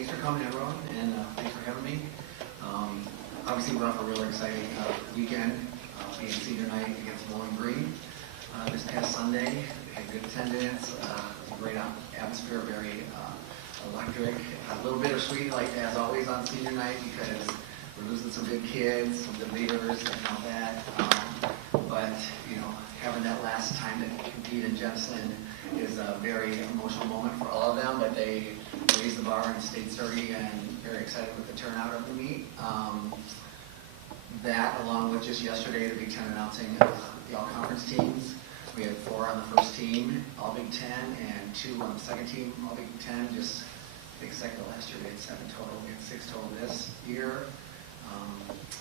Thanks for coming, everyone, and thanks for having me. Obviously, we're off a really exciting weekend, being senior night against Bowling Green this past Sunday. We had good attendance, a great atmosphere, very electric, a little bittersweet, like as always on senior night, because we're losing some good kids, some good leaders, and all that. But you know, having that last time to compete in Jefferson is a very emotional moment for all of them. But they raised the bar and stayed sturdy, and very excited with the turnout of the meet. That, along with just yesterday, the Big Ten announcing the all-conference teams. We had 4 on the first team, all Big Ten, and 2 on the second team, all Big Ten. Just big cycle last year, we had 7 total. We had 6 total this year.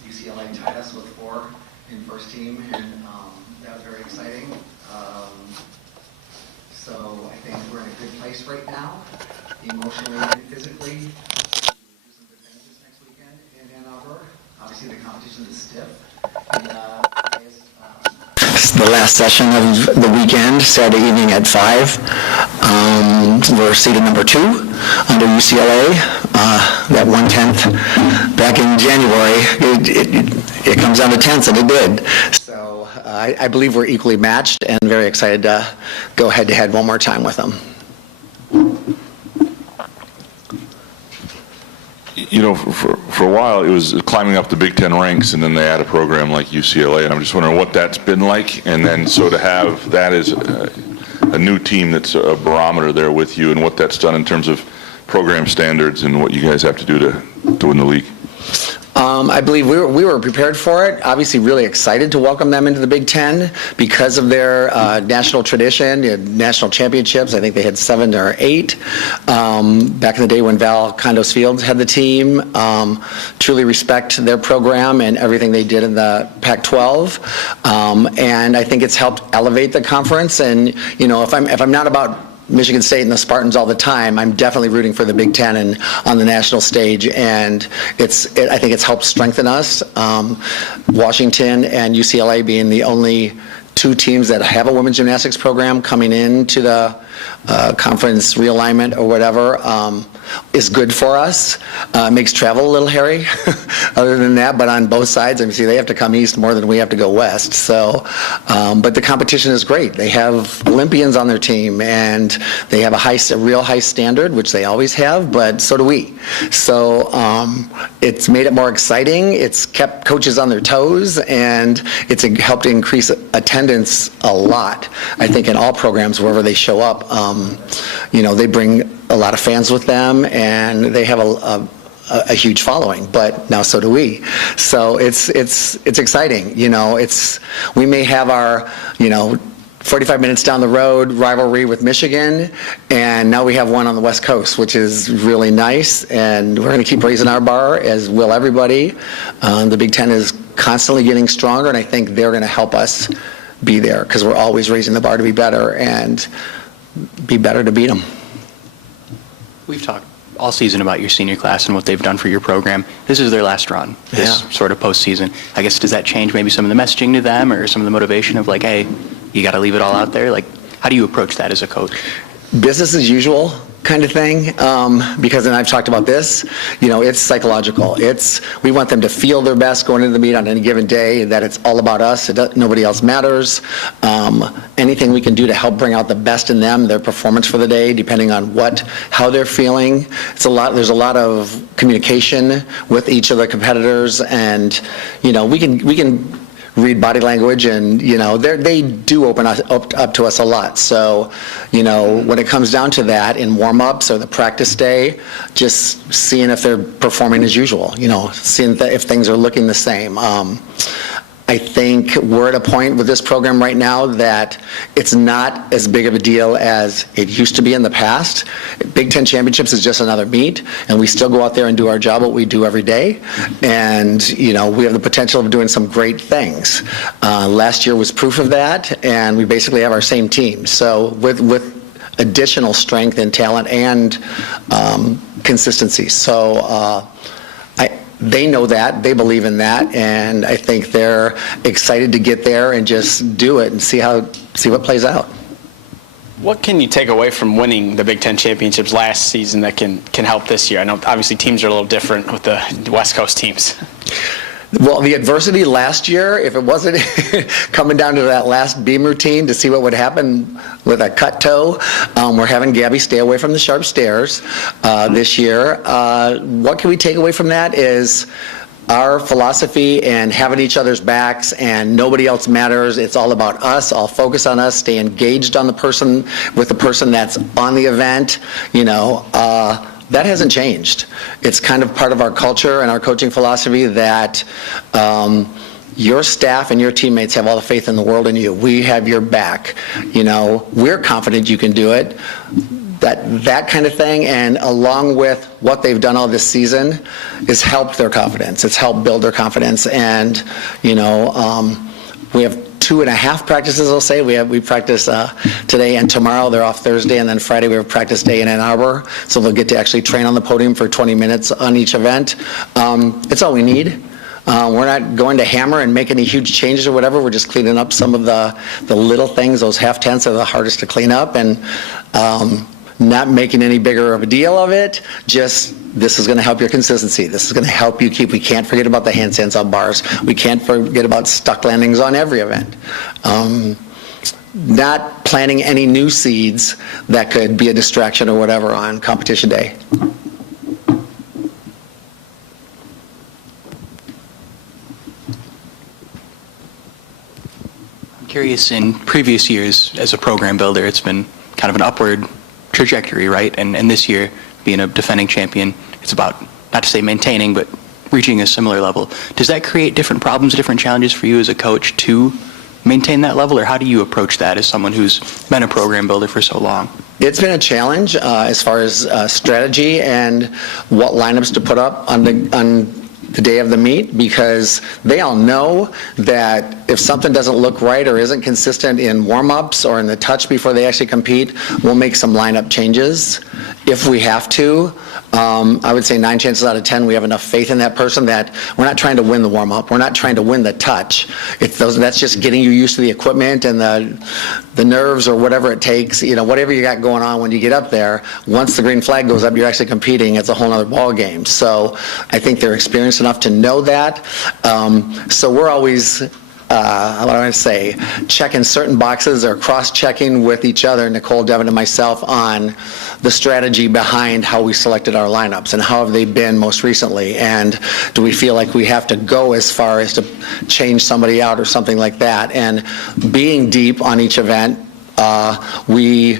UCLA tied us with 4 in first team, and that was very exciting. So I think we're in a good place right now, emotionally and physically. Do some good things this next weekend in Ann Arbor. Obviously, the competition is stiff. It's the last session of the weekend, Saturday evening at 5. We're seeded number 2 under UCLA. That 1/10 back in January, it comes down to tenths, and it did. So I believe we're equally matched, and very excited to go head-to-head one more time with them. You know, for a while it was climbing up the Big Ten ranks, and then they had a program like UCLA, and I'm just wondering what that's been like, and then so to have that as a new team that's a barometer there with you, and what that's done in terms of program standards and what you guys have to do to win the league. I believe we were prepared for it. Obviously, really excited to welcome them into the Big Ten because of their national tradition, national championships. I think they had 7 or 8 back in the day when Val Condos Fields had the team. Truly respect their program and everything they did in the Pac-12, and I think it's helped elevate the conference. And you know, if I'm not about Michigan State and the Spartans all the time, I'm definitely rooting for the Big Ten and on the national stage, and I think it's helped strengthen us. Washington and UCLA being the only 2 teams that have a women's gymnastics program coming into the conference realignment or whatever is good for us. Makes travel a little hairy other than that, but on both sides, I mean, see, they have to come east more than we have to go west. So, but the competition is great. They have Olympians on their team, and they have a real high standard, which they always have, but so do we. So it's made it more exciting. It's kept coaches on their toes, and it's helped increase attendance a lot. I think in all programs, wherever they show up, you know, they bring a lot of fans with them, and they have a huge following. But now so do we. So it's exciting. You know, we may have our, you know, 45 minutes down the road rivalry with Michigan, and now we have one on the West Coast, which is really nice, and we're going to keep raising our bar, as will everybody. The Big Ten is constantly getting stronger, and I think they're going to help us be there, because we're always raising the bar to be better and be better to beat them. We've talked all season about your senior class and what they've done for your program. This is their last run, this sort of postseason. I guess, does that change maybe some of the messaging to them, or some of the motivation of like, hey, you got to leave it all out there? Like, how do you approach that as a coach? Business as usual kind of thing, because, and I've talked about this, you know, it's psychological. We want them to feel their best going into the meet on any given day, that it's all about us. Nobody else matters. Anything we can do to help bring out the best in them, their performance for the day, depending on how they're feeling. There's a lot of communication with each of the competitors, and, you know, we can read body language, and you know, they do open up to us a lot. So, you know, when it comes down to that in warm-ups or the practice day, just seeing if they're performing as usual, you know, seeing if things are looking the same. I think we're at a point with this program right now that it's not as big of a deal as it used to be in the past. Big Ten Championships is just another meet, and we still go out there and do our job, what we do every day. And, you know, we have the potential of doing some great things. Last year was proof of that, and we basically have our same team. So with additional strength and talent and consistency. So they know that, they believe in that, and I think they're excited to get there and just do it and see what plays out. What can you take away from winning the Big Ten championships last season that can help this year? I know obviously teams are a little different with the West Coast teams. Well, the adversity last year, if it wasn't coming down to that last beam routine to see what would happen with a cut toe, we're having Gabby stay away from the sharp stairs this year. What can we take away from that is our philosophy and having each other's backs and nobody else matters. It's all about us. All focus on us. Stay engaged on the person with the person that's on the event. That hasn't changed. It's kind of part of our culture and our coaching philosophy that your staff and your teammates have all the faith in the world in you. We have your back. We're confident you can do it. That kind of thing, and along with what they've done all this season, has helped their confidence. It's helped build their confidence, and we have 2.5 practices. I'll say we practice today and tomorrow. They're off Thursday, and then Friday we have a practice day in Ann Arbor, so they'll get to actually train on the podium for 20 minutes on each event. It's all we need. We're not going to hammer and make any huge changes or whatever. We're just cleaning up some of the little things. Those half-tenths are the hardest to clean up, and not making any bigger of a deal of it. Just, this is going to help your consistency. This is going to help you keep. We can't forget about the handstands on bars. We can't forget about stuck landings on every event. Not planting any new seeds that could be a distraction or whatever on competition day. I'm curious, in previous years as a program builder, it's been kind of an upward trajectory, right? And this year, being a defending champion, it's about, not to say maintaining, but reaching a similar level. Does that create different problems, different challenges for you as a coach to maintain that level, or how do you approach that as someone who's been a program builder for so long? It's been a challenge as far as strategy and what lineups to put up on the day of the meet, because they all know that if something doesn't look right or isn't consistent in warm-ups or in the touch before they actually compete, we'll make some lineup changes if we have to. I would say 9 chances out of 10 we have enough faith in that person that we're not trying to win the warm-up. We're not trying to win the touch. That's just getting you used to the equipment and the nerves or whatever it takes, whatever you got going on when you get up there. Once the green flag goes up, you're actually competing. It's a whole other ball game. So I think they're experienced enough to know that. So we're always what do I say, checking certain boxes or cross-checking with each other, Nicole, Devin, and myself, on the strategy behind how we selected our lineups and how have they been most recently, and do we feel like we have to go as far as to change somebody out or something like that. And being deep on each event, we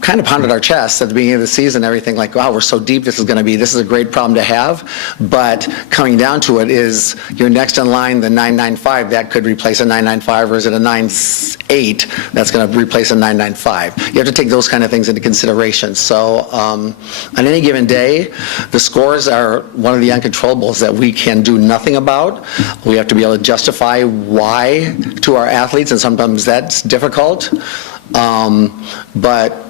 kind of pounded our chests at the beginning of the season, everything like, wow, we're so deep, this is a great problem to have. But coming down to it, is your next in line the 995, that could replace a 995, or is it a 98 that's going to replace a 995? You have to take those kind of things into consideration. So on any given day, the scores are one of the uncontrollables that we can do nothing about. We have to be able to justify why to our athletes, and sometimes that's difficult. But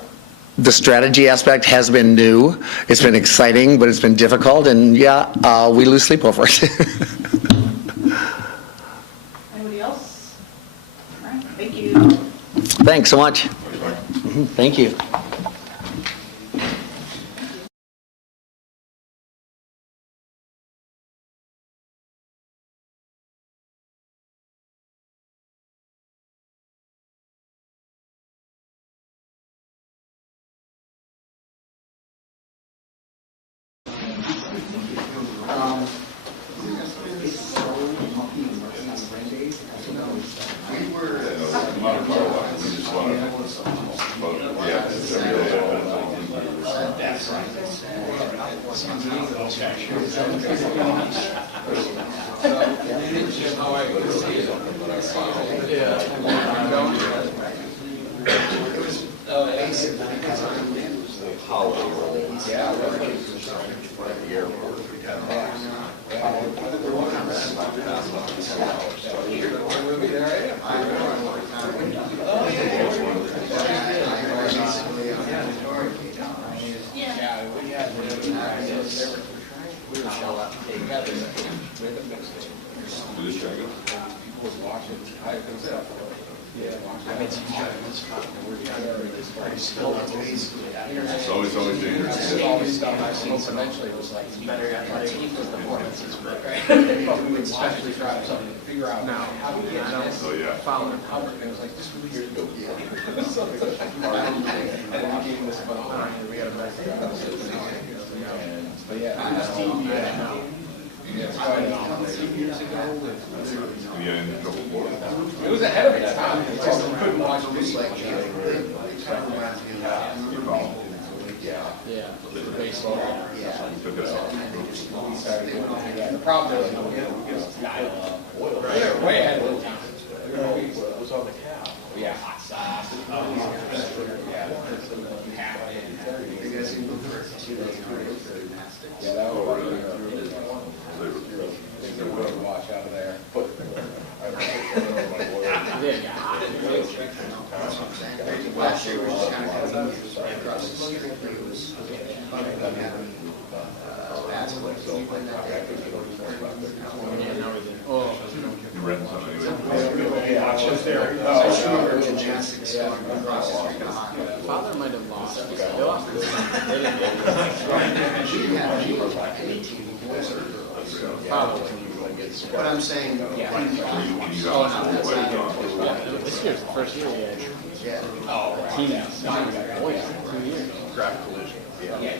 the strategy aspect has been new. It's been exciting, but it's been difficult, and we lose sleep over it. Anybody else? All right, thank you. Thanks so much. Thank you. It's always dangerous. This is always stuff I've seen, so eventually it was like, better athletic performances, but we would especially try to figure out now how do we get this Oh, yeah. following Albert, and it was like, just release it. We had a best. But yeah, this team, years ago with. Yeah, in trouble for it. It was ahead of its time. It's just we couldn't watch it. Just like, it kind of reminds me of football. Yeah. Baseball. Yeah. Took it out. We started doing that. The problem is, we're way ahead of the time. It was on the cow. Yeah. Hot sauce. You guys can look for it. Yeah, that was watch out of there. Last year we just kind of right across the street. It was You read something. Father might have lost. But I'm saying, This year's the first year he had. Team. 2 years. Craft collision. yeah,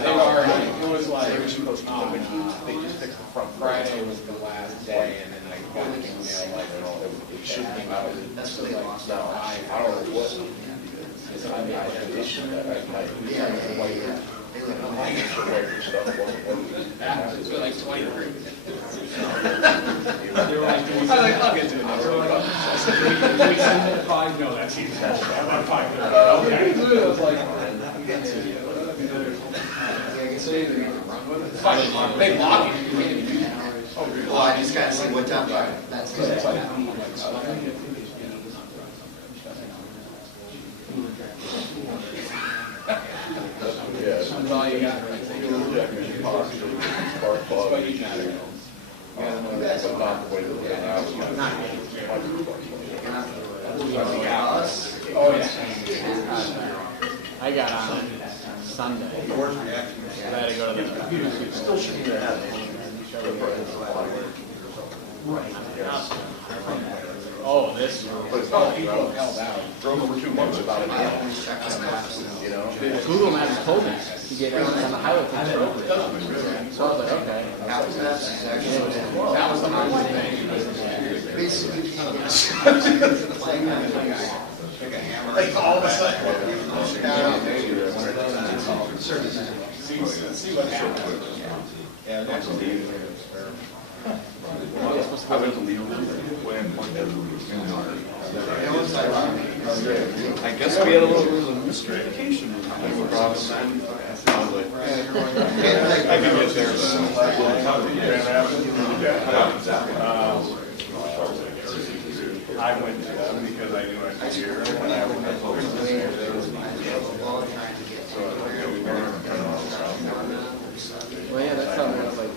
they were already, it was like, they just picked the front. Friday was the last day, and then I got an email like, it should be out. That's what they lost now. I don't know what. It's like 23. They were like, I'll get to it. No, that's easy. I'm on 5:30. Okay. I was like, they lock it. Oh, I just gotta see what time. That's good. That's all you got right there. What you got. Oh, yeah. I got on Sunday. I had to go to the still should be Oh, this. Oh, people held out. Drove over 2 months about it. Google Maps told me to get on the highway. So I was like, okay. That was the hardest thing. Basically, like all of a sudden. See what happens. Yeah, that's what I went to leave when I guess we had a little miscommunication. I can get there. I went to them because I knew I'd be here. And I went Well, yeah, that's something I was like,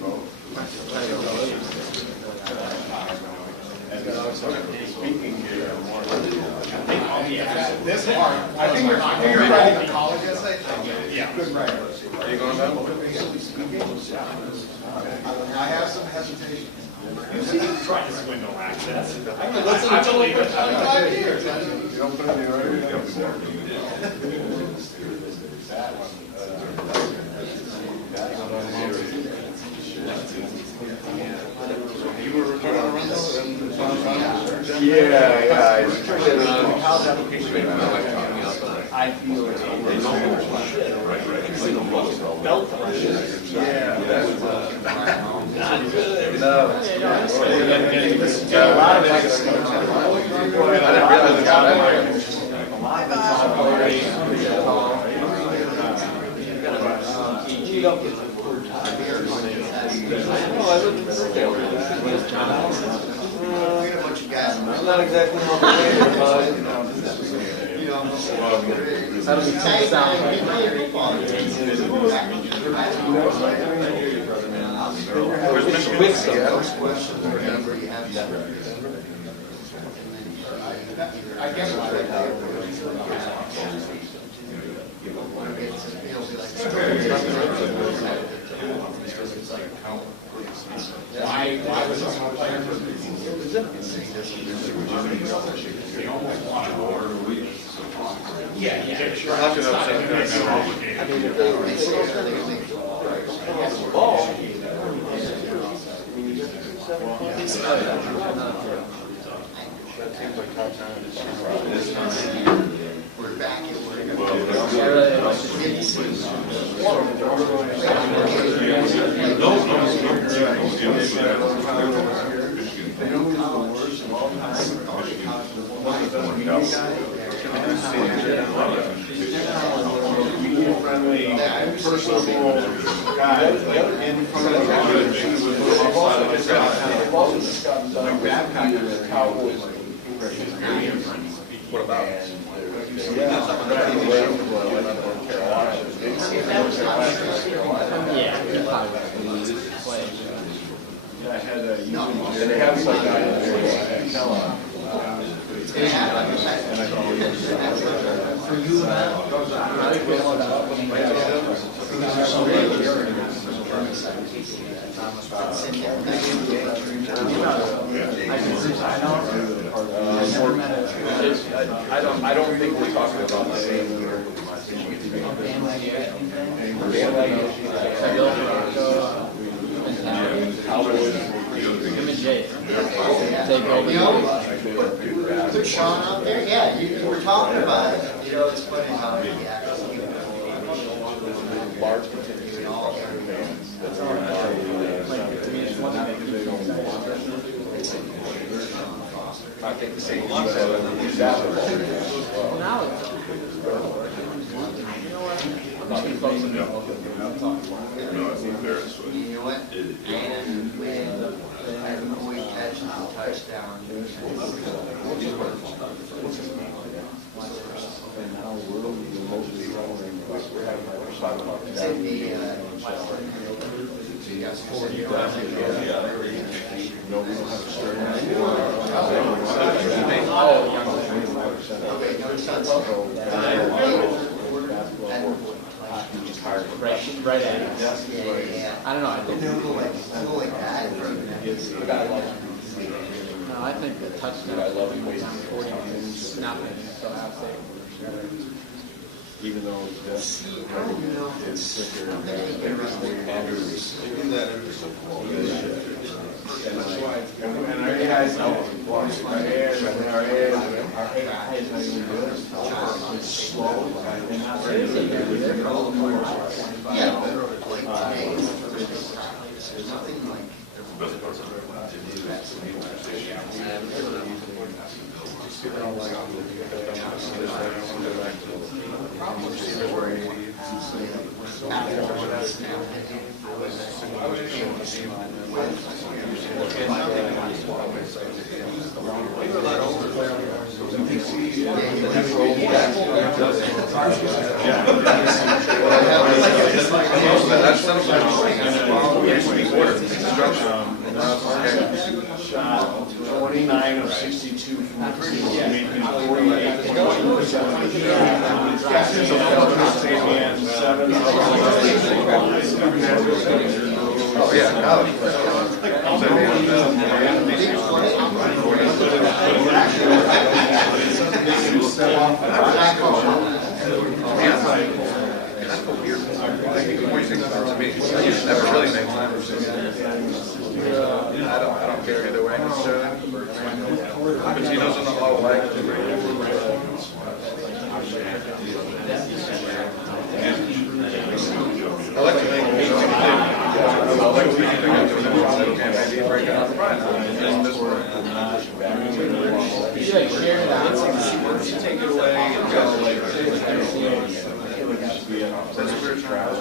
speaking here more. this part. I think you're writing a college essay. Yeah. Good writer. Are you going down? I have some hesitation. Try this window access. I believe it. 25 years. You don't put any You were returning a rental and yeah. the college application. I feel belt A lot of I didn't realize it got I'm not exactly on the way, but that'll be tough sound. I don't think we're talking about the same. Put Sean out there, yeah, you were talking about it, it's funny how he actually. Large continuing all fans. That's all right. I think the same. You know what? And when we catch the touchdown. Right at it. I don't know. I think no, I think the touchdown. I love it. 40 minutes, nothing. So I'll say. Even though it's and our guys know our air is not even good. It's slow and not very good. There's nothing like. Shot 29 of 62 from the field, making 48 points. And 7 Oh, yeah. Never really made time. I don't care either way necessarily. But he doesn't know how to like I like to think maybe break out the front. Yeah, share it out. Once you take it away and go like that's where it's travel.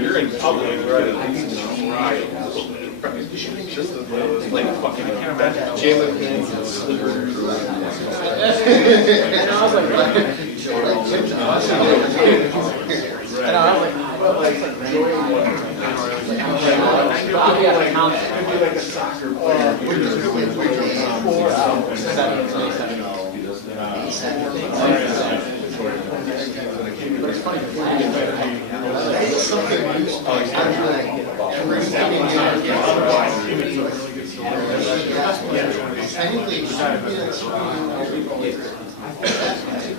You're in public, right? Just like fucking jailer pants and slippers. And I was like, I'd be like a soccer player. 4 hours. But it's funny, it's something I'm like,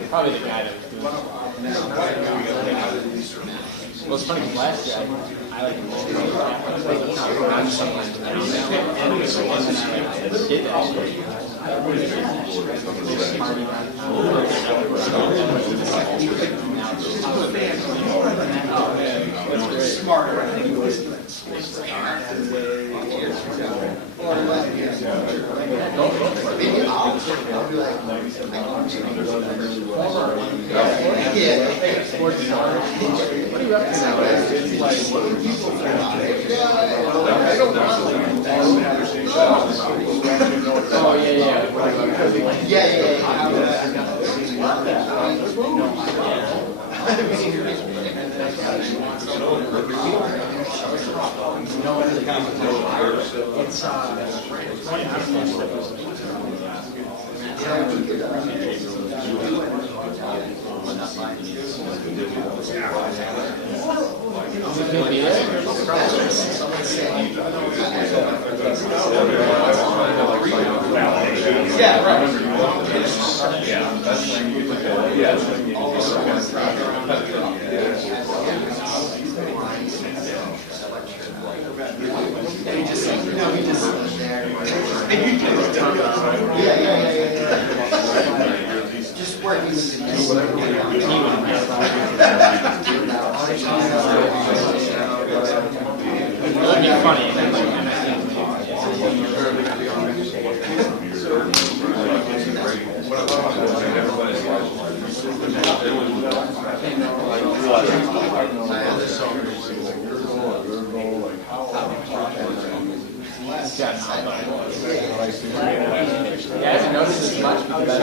Probably the guy that well, it's funny because last year I like did smarter. I think it was maybe I'll be like, what are you up to now? oh yeah, right. Just working with the that'd be funny. I haven't noticed as much because I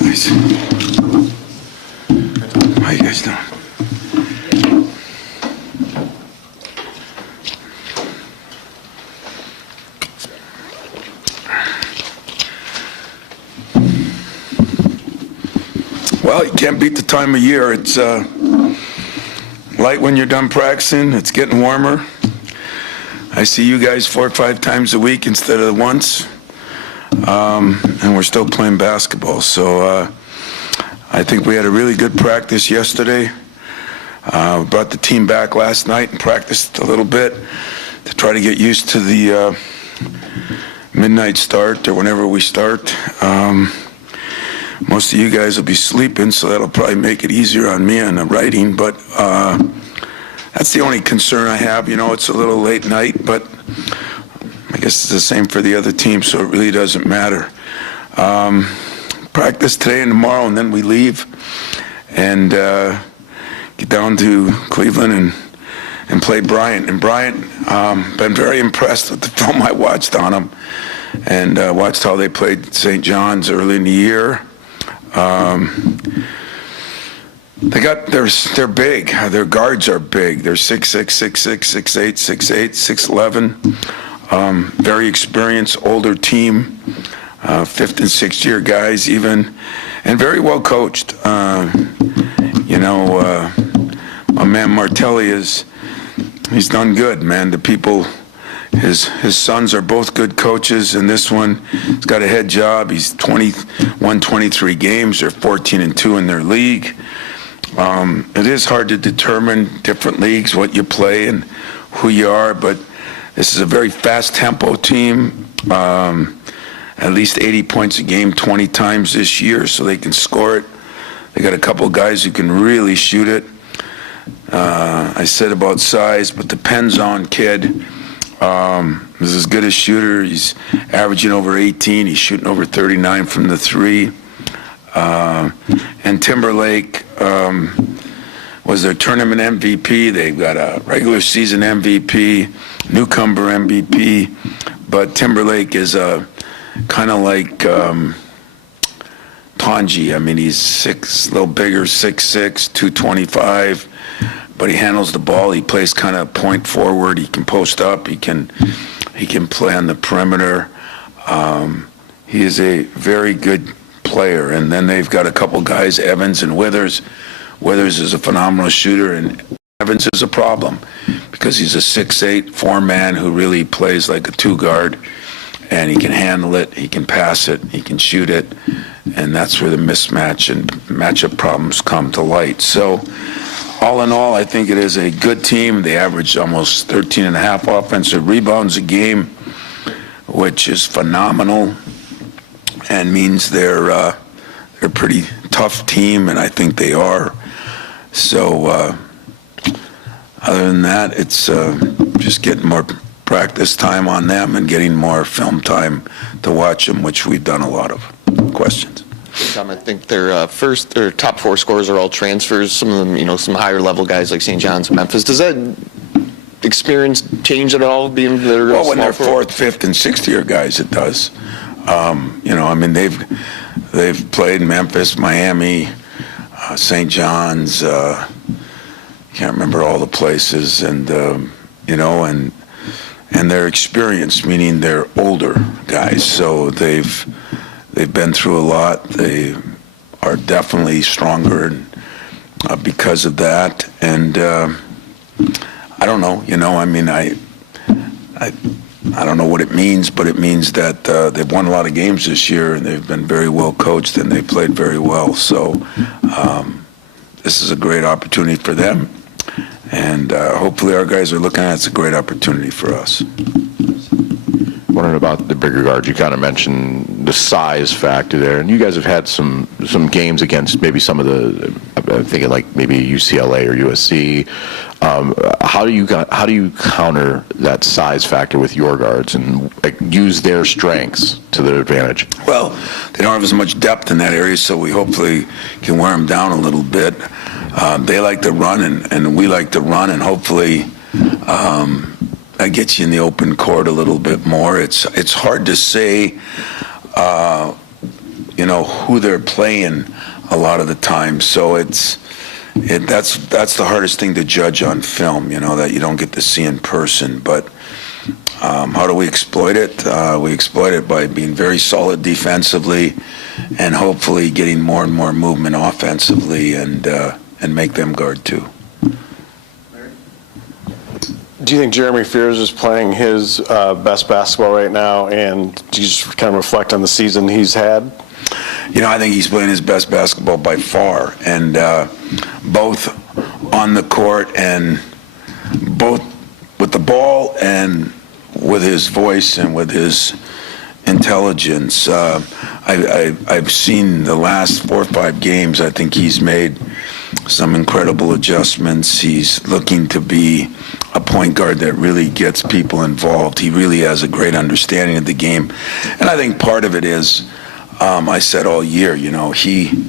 Guys, how you guys doing? Well, you can't beat the time of year. It's light when you're done practicing. It's getting warmer. I see you guys 4 or 5 times a week instead of once. And we're still playing basketball. So I think we had a really good practice yesterday. Brought the team back last night and practiced a little bit to try to get used to the midnight start or whenever we start. Most of you guys will be sleeping, so that'll probably make it easier on me on the writing, but that's the only concern I have. You know, it's a little late night, but I guess it's the same for the other team, so it really doesn't matter. Practice today and tomorrow, and then we leave and get down to Cleveland and play Bryant. And Bryant, been very impressed with the film I watched on him, and watched how they played St. John's early in the year. They're big. Their guards are big. They're 6'6", 6'6", 6'8", 6'8", 6'11". Very experienced, older team, fifth and sixth year guys even, and very well coached. You know, my man Martelli he's done good, man. The people, his sons are both good coaches, and this one, he's got a head job. He's 23 games. They're 14-2 in their league. It is hard to determine different leagues, what you play and who you are, but this is a very fast tempo team. At least 80 points a game 20 times this year, so they can score it. They got a couple guys who can really shoot it. I said about size, but the Penzon kid is as good a shooter. He's averaging over 18. He's shooting over 39 from the three. And Timberlake was their tournament MVP. They've got a regular season MVP, newcomer MVP. But Timberlake is kind of like Tanji. I mean, he's a little bigger, 6'6", 225. But he handles the ball. He plays kind of point forward. He can post up. He can play on the perimeter. He is a very good player. And then they've got a couple guys, Evans and Withers. Withers is a phenomenal shooter, and Evans is a problem because he's a 6'8", 4-man who really plays like a two-guard, and he can handle it. He can pass it. He can shoot it, and that's where the mismatch and matchup problems come to light. So, all in all, I think it is a good team. They average almost 13.5 offensive rebounds a game, which is phenomenal, and means they're a pretty tough team, and I think they are. So, other than that, it's just getting more practice time on them and getting more film time to watch them, which we've done a lot of. Questions? Tom, I think their top four scorers are all transfers. Some of them, you know, some higher level guys like St. John's, Memphis. Does that experience change at all? Being their well, when they're fourth, fifth, and sixth year guys, it does. You know, I mean, they've played Memphis, Miami, St. John's. Can't remember all the places, and you know, and they're experienced, meaning they're older guys. So they've been through a lot. They are definitely stronger because of that. And I don't know, you know, I mean, I don't know what it means, but it means that they've won a lot of games this year, and they've been very well coached, and they played very well. So this is a great opportunity for them. And hopefully our guys are looking at it. It's a great opportunity for us. Wondering about the bigger guards. You kind of mentioned the size factor there, and you guys have had some games against maybe some of the, I'm thinking like maybe UCLA or USC. How do you counter that size factor with your guards and use their strengths to their advantage? Well, they don't have as much depth in that area, so we hopefully can wear them down a little bit. They like to run, and we like to run, and hopefully that gets you in the open court a little bit more. It's hard to say, you know, who they're playing a lot of the time. So that's the hardest thing to judge on film, you know, that you don't get to see in person. But how do we exploit it? We exploit it by being very solid defensively, and hopefully getting more and more movement offensively, and make them guard too. Do you think Jeremy Fears is playing his best basketball right now, and do you just kind of reflect on the season he's had? You know, I think he's playing his best basketball by far, and both on the court and both with the ball and with his voice and with his intelligence. I've seen the last 4 or 5 games. I think he's made some incredible adjustments. He's looking to be a point guard that really gets people involved. He really has a great understanding of the game. And I think part of it is, I said all year, he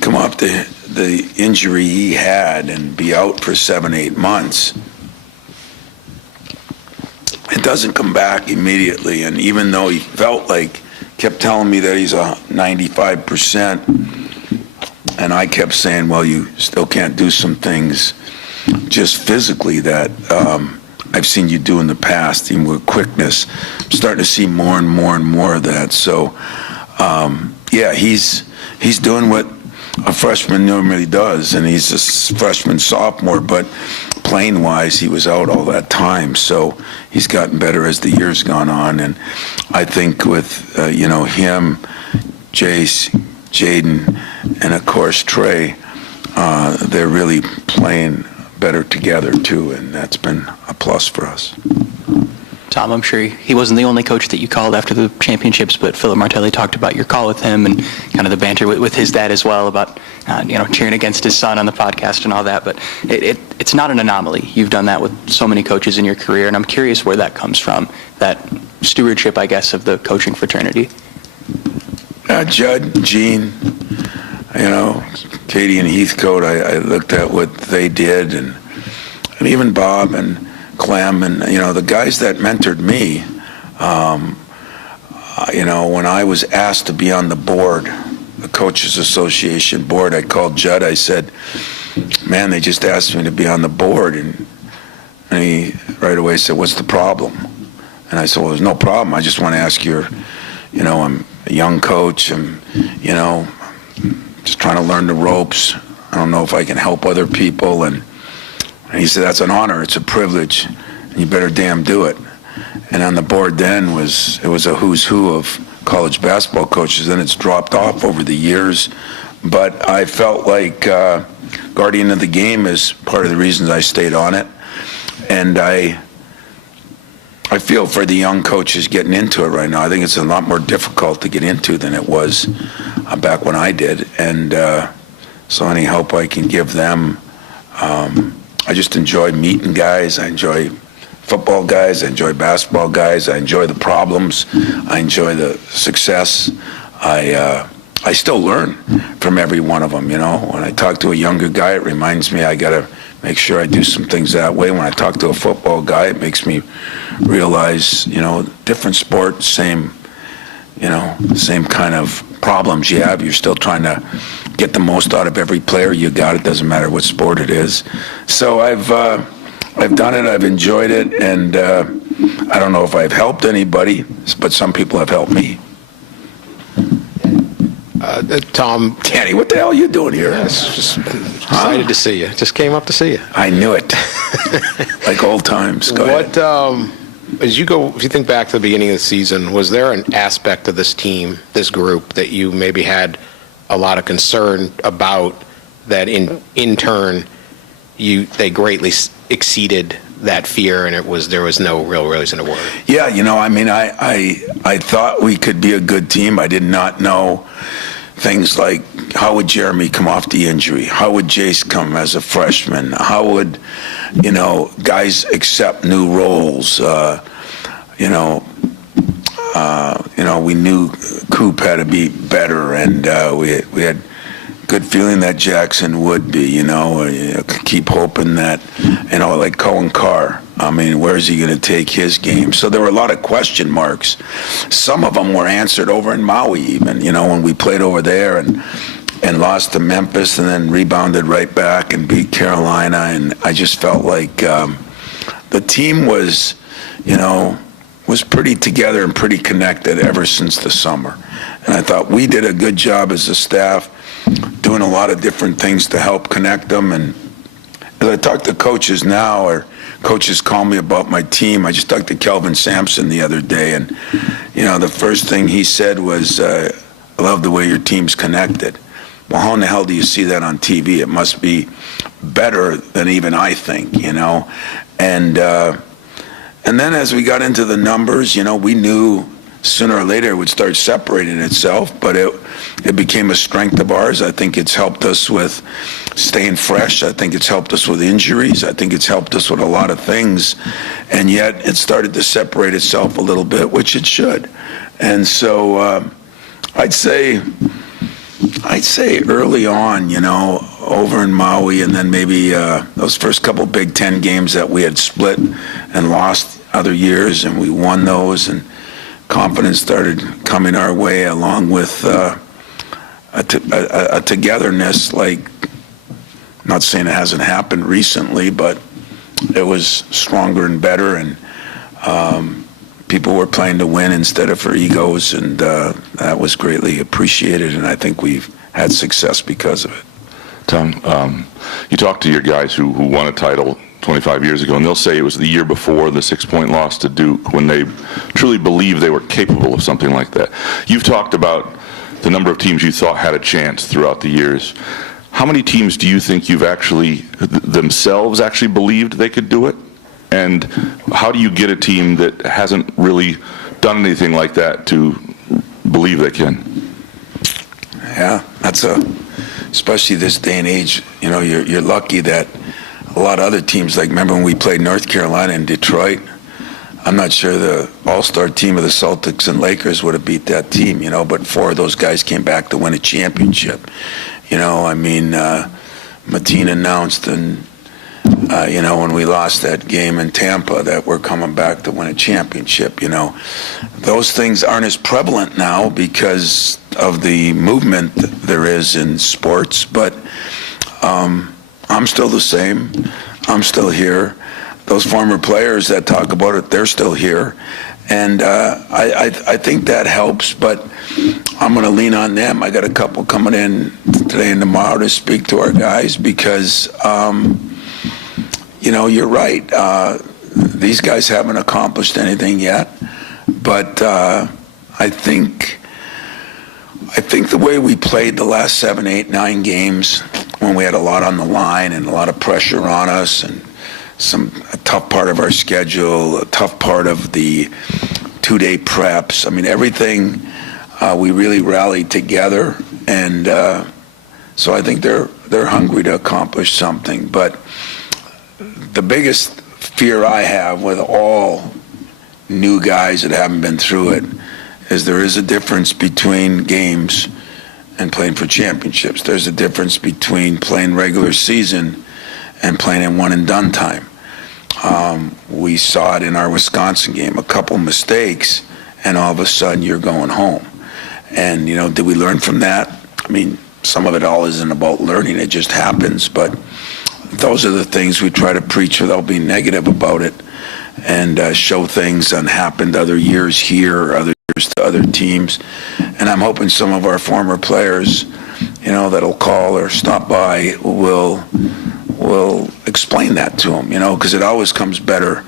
come off the injury he had and be out for 7-8 months. It doesn't come back immediately, and even though he kept telling me that he's a 95%, and I kept saying, well, you still can't do some things just physically that I've seen you do in the past, even with quickness. I'm starting to see more and more and more of that. So, he's doing what a freshman normally does, and he's a freshman sophomore, but playing-wise, he was out all that time, so he's gotten better as the year's gone on, and I think with, him, Jace, Jaden, and of course Trey, they're really playing better together too, and that's been a plus for us. Tom, I'm sure he wasn't the only coach that you called after the championships, but Philip Martelli talked about your call with him and kind of the banter with his dad as well about, cheering against his son on the podcast and all that. But it's not an anomaly. You've done that with so many coaches in your career, and I'm curious where that comes from, that stewardship, I guess, of the coaching fraternity. Judd, Gene, Katie and Heathcote, I looked at what they did, and even Bob and Clem, and the guys that mentored me. When I was asked to be on the board, the Coaches Association board, I called Judd. I said, "Man, they just asked me to be on the board," and he right away said, "What's the problem?" And I said, "Well, there's no problem. I just want to ask your, I'm a young coach. I'm, just trying to learn the ropes. I don't know if I can help other people." And he said, "That's an honor. It's a privilege. And you better damn do it." And on the board then it was a who's who of college basketball coaches, and it's dropped off over the years. But I felt like guardian of the game is part of the reasons I stayed on it. And I feel for the young coaches getting into it right now. I think it's a lot more difficult to get into than it was back when I did. And so any help I can give them, I just enjoy meeting guys. I enjoy football guys. I enjoy basketball guys. I enjoy the problems. I enjoy the success. I still learn from every one of them, When I talk to a younger guy, it reminds me I got to make sure I do some things that way. When I talk to a football guy, it makes me realize, different sport, same kind of problems you have. You're still trying to get the most out of every player you got. It doesn't matter what sport it is. So I've done it. I've enjoyed it, and I don't know if I've helped anybody, but some people have helped me. Tom, Danny, what the hell are you doing here? just excited to see you. Just came up to see you. I knew it. Like old times. Go ahead. If you think back to the beginning of the season, was there an aspect of this team, this group, that you maybe had a lot of concern about that in turn they greatly exceeded that fear, and there was no real reason to worry? Yeah, I thought we could be a good team. I did not know things like how would Jeremy come off the injury? How would Jace come as a freshman? How would, guys accept new roles? We knew Coop had to be better, and we had good feeling that Jackson would be, keep hoping that, like Cohen Carr. Where's he going to take his game? So there were a lot of question marks. Some of them were answered over in Maui even, when we played over there and lost to Memphis and then rebounded right back and beat Carolina. And I just felt like the team was pretty together and pretty connected ever since the summer. And I thought we did a good job as a staff doing a lot of different things to help connect them. And as I talk to coaches now, or coaches call me about my team, I just talked to Kelvin Sampson the other day, and the first thing he said was, "I love the way your team's connected." Well, how in the hell do you see that on TV? It must be better than even I think, And then as we got into the numbers, we knew sooner or later it would start separating itself, but it became a strength of ours. I think it's helped us with staying fresh. I think it's helped us with injuries. I think it's helped us with a lot of things, and yet it started to separate itself a little bit, which it should. And so I'd say early on, you know, over in Maui, and then maybe those first couple Big Ten games that we had split and lost other years, and we won those, and confidence started coming our way, along with a togetherness. Like, I'm not saying it hasn't happened recently, but it was stronger and better, and people were playing to win instead of for egos, and that was greatly appreciated, and I think we've had success because of it. Tom, you talk to your guys who won a title 25 years ago, and they'll say it was the year before the 6-point loss to Duke when they truly believed they were capable of something like that. You've talked about the number of teams you thought had a chance throughout the years. How many teams do you think you've actually, themselves actually believed they could do it? And how do you get a team that hasn't really done anything like that to believe they can? Yeah, especially this day and age, you know, you're lucky that a lot of other teams, like, remember when we played North Carolina and Detroit? I'm not sure the all-star team of the Celtics and Lakers would have beat that team, you know, but 4 of those guys came back to win a championship. You know, I mean, Mateen announced, and, you know, when we lost that game in Tampa, that we're coming back to win a championship, you know. Those things aren't as prevalent now because of the movement there is in sports, but I'm still the same. I'm still here. Those former players that talk about it, they're still here. And I think that helps, but I'm going to lean on them. I got a couple coming in today and tomorrow to speak to our guys because, you know, you're right. These guys haven't accomplished anything yet, but I think the way we played the last 7, 8, 9 games, when we had a lot on the line and a lot of pressure on us, and a tough part of our schedule, a tough part of the 2-day preps. I mean, everything, we really rallied together, and so I think they're hungry to accomplish something. But the biggest fear I have with all new guys that haven't been through it is there is a difference between games and playing for championships. There's a difference between playing regular season and playing in one-and-done time. We saw it in our Wisconsin game, a couple mistakes, and all of a sudden you're going home. And, you know, did we learn from that? I mean, some of it all isn't about learning, it just happens, but those are the things we try to preach without being negative about it, and show things that happened other years here, other years to other teams. And I'm hoping some of our former players, you know, that'll call or stop by will explain that to them, you know, because it always comes better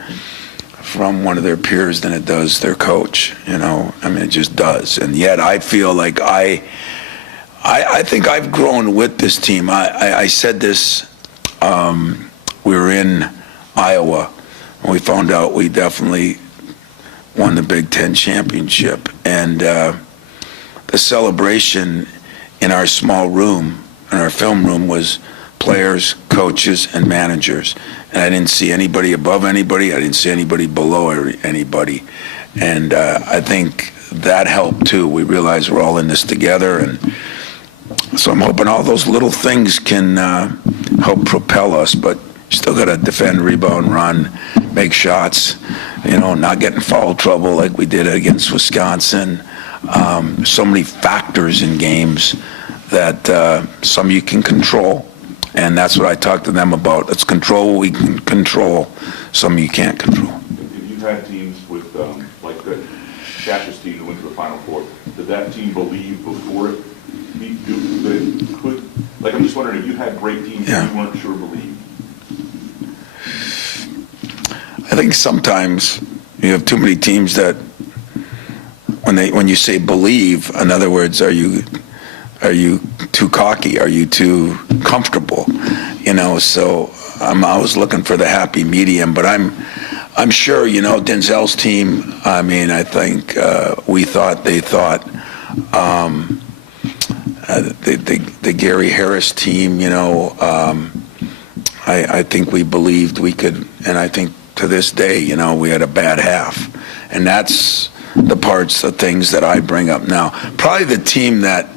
from one of their peers than it does their coach, you know. I mean, it just does. And yet I feel like I think I've grown with this team. I said this, we were in Iowa when we found out we definitely won the Big Ten championship. And the celebration in our small room, in our film room, was players, coaches, and managers. And I didn't see anybody above anybody. I didn't see anybody below anybody. And I think that helped too. We realized we're all in this together. And so I'm hoping all those little things can help propel us, but you still got to defend, rebound, run, make shots, you know, not get in foul trouble like we did against Wisconsin. So many factors in games that some you can control. And that's what I talked to them about. Let's control what we can control. Some you can't control. If you've had teams with, like the Cassius team that went to the Final Four, did that team believe before it beat Duke that it could? Like, I'm just wondering if you had great teams that you weren't sure believed. I think sometimes you have too many teams that when you say believe, in other words, are you too cocky? Are you too comfortable? You know, so I'm always looking for the happy medium, but I'm sure, Denzel's team, I mean, I think we thought, they thought, the Gary Harris team, I think we believed we could, and I think to this day, we had a bad half. And that's the things that I bring up now. Probably the team that,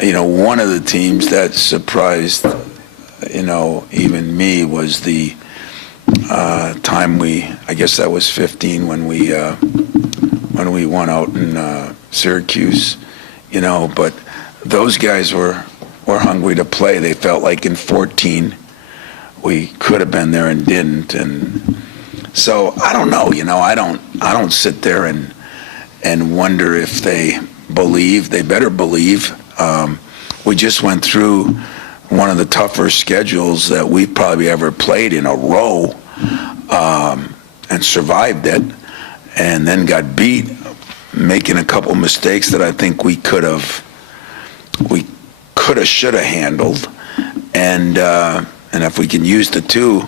one of the teams that surprised, even me was the time I guess that was 15 when we won out in Syracuse, but those guys were hungry to play. They felt like in 14 we could have been there and didn't, and so I don't know, I don't sit there and wonder if they believe. They better believe. We just went through one of the tougher schedules that we've probably ever played in a row, and survived it, and then got beat, making a couple mistakes that I think we could have, should have handled, and if we can use the two,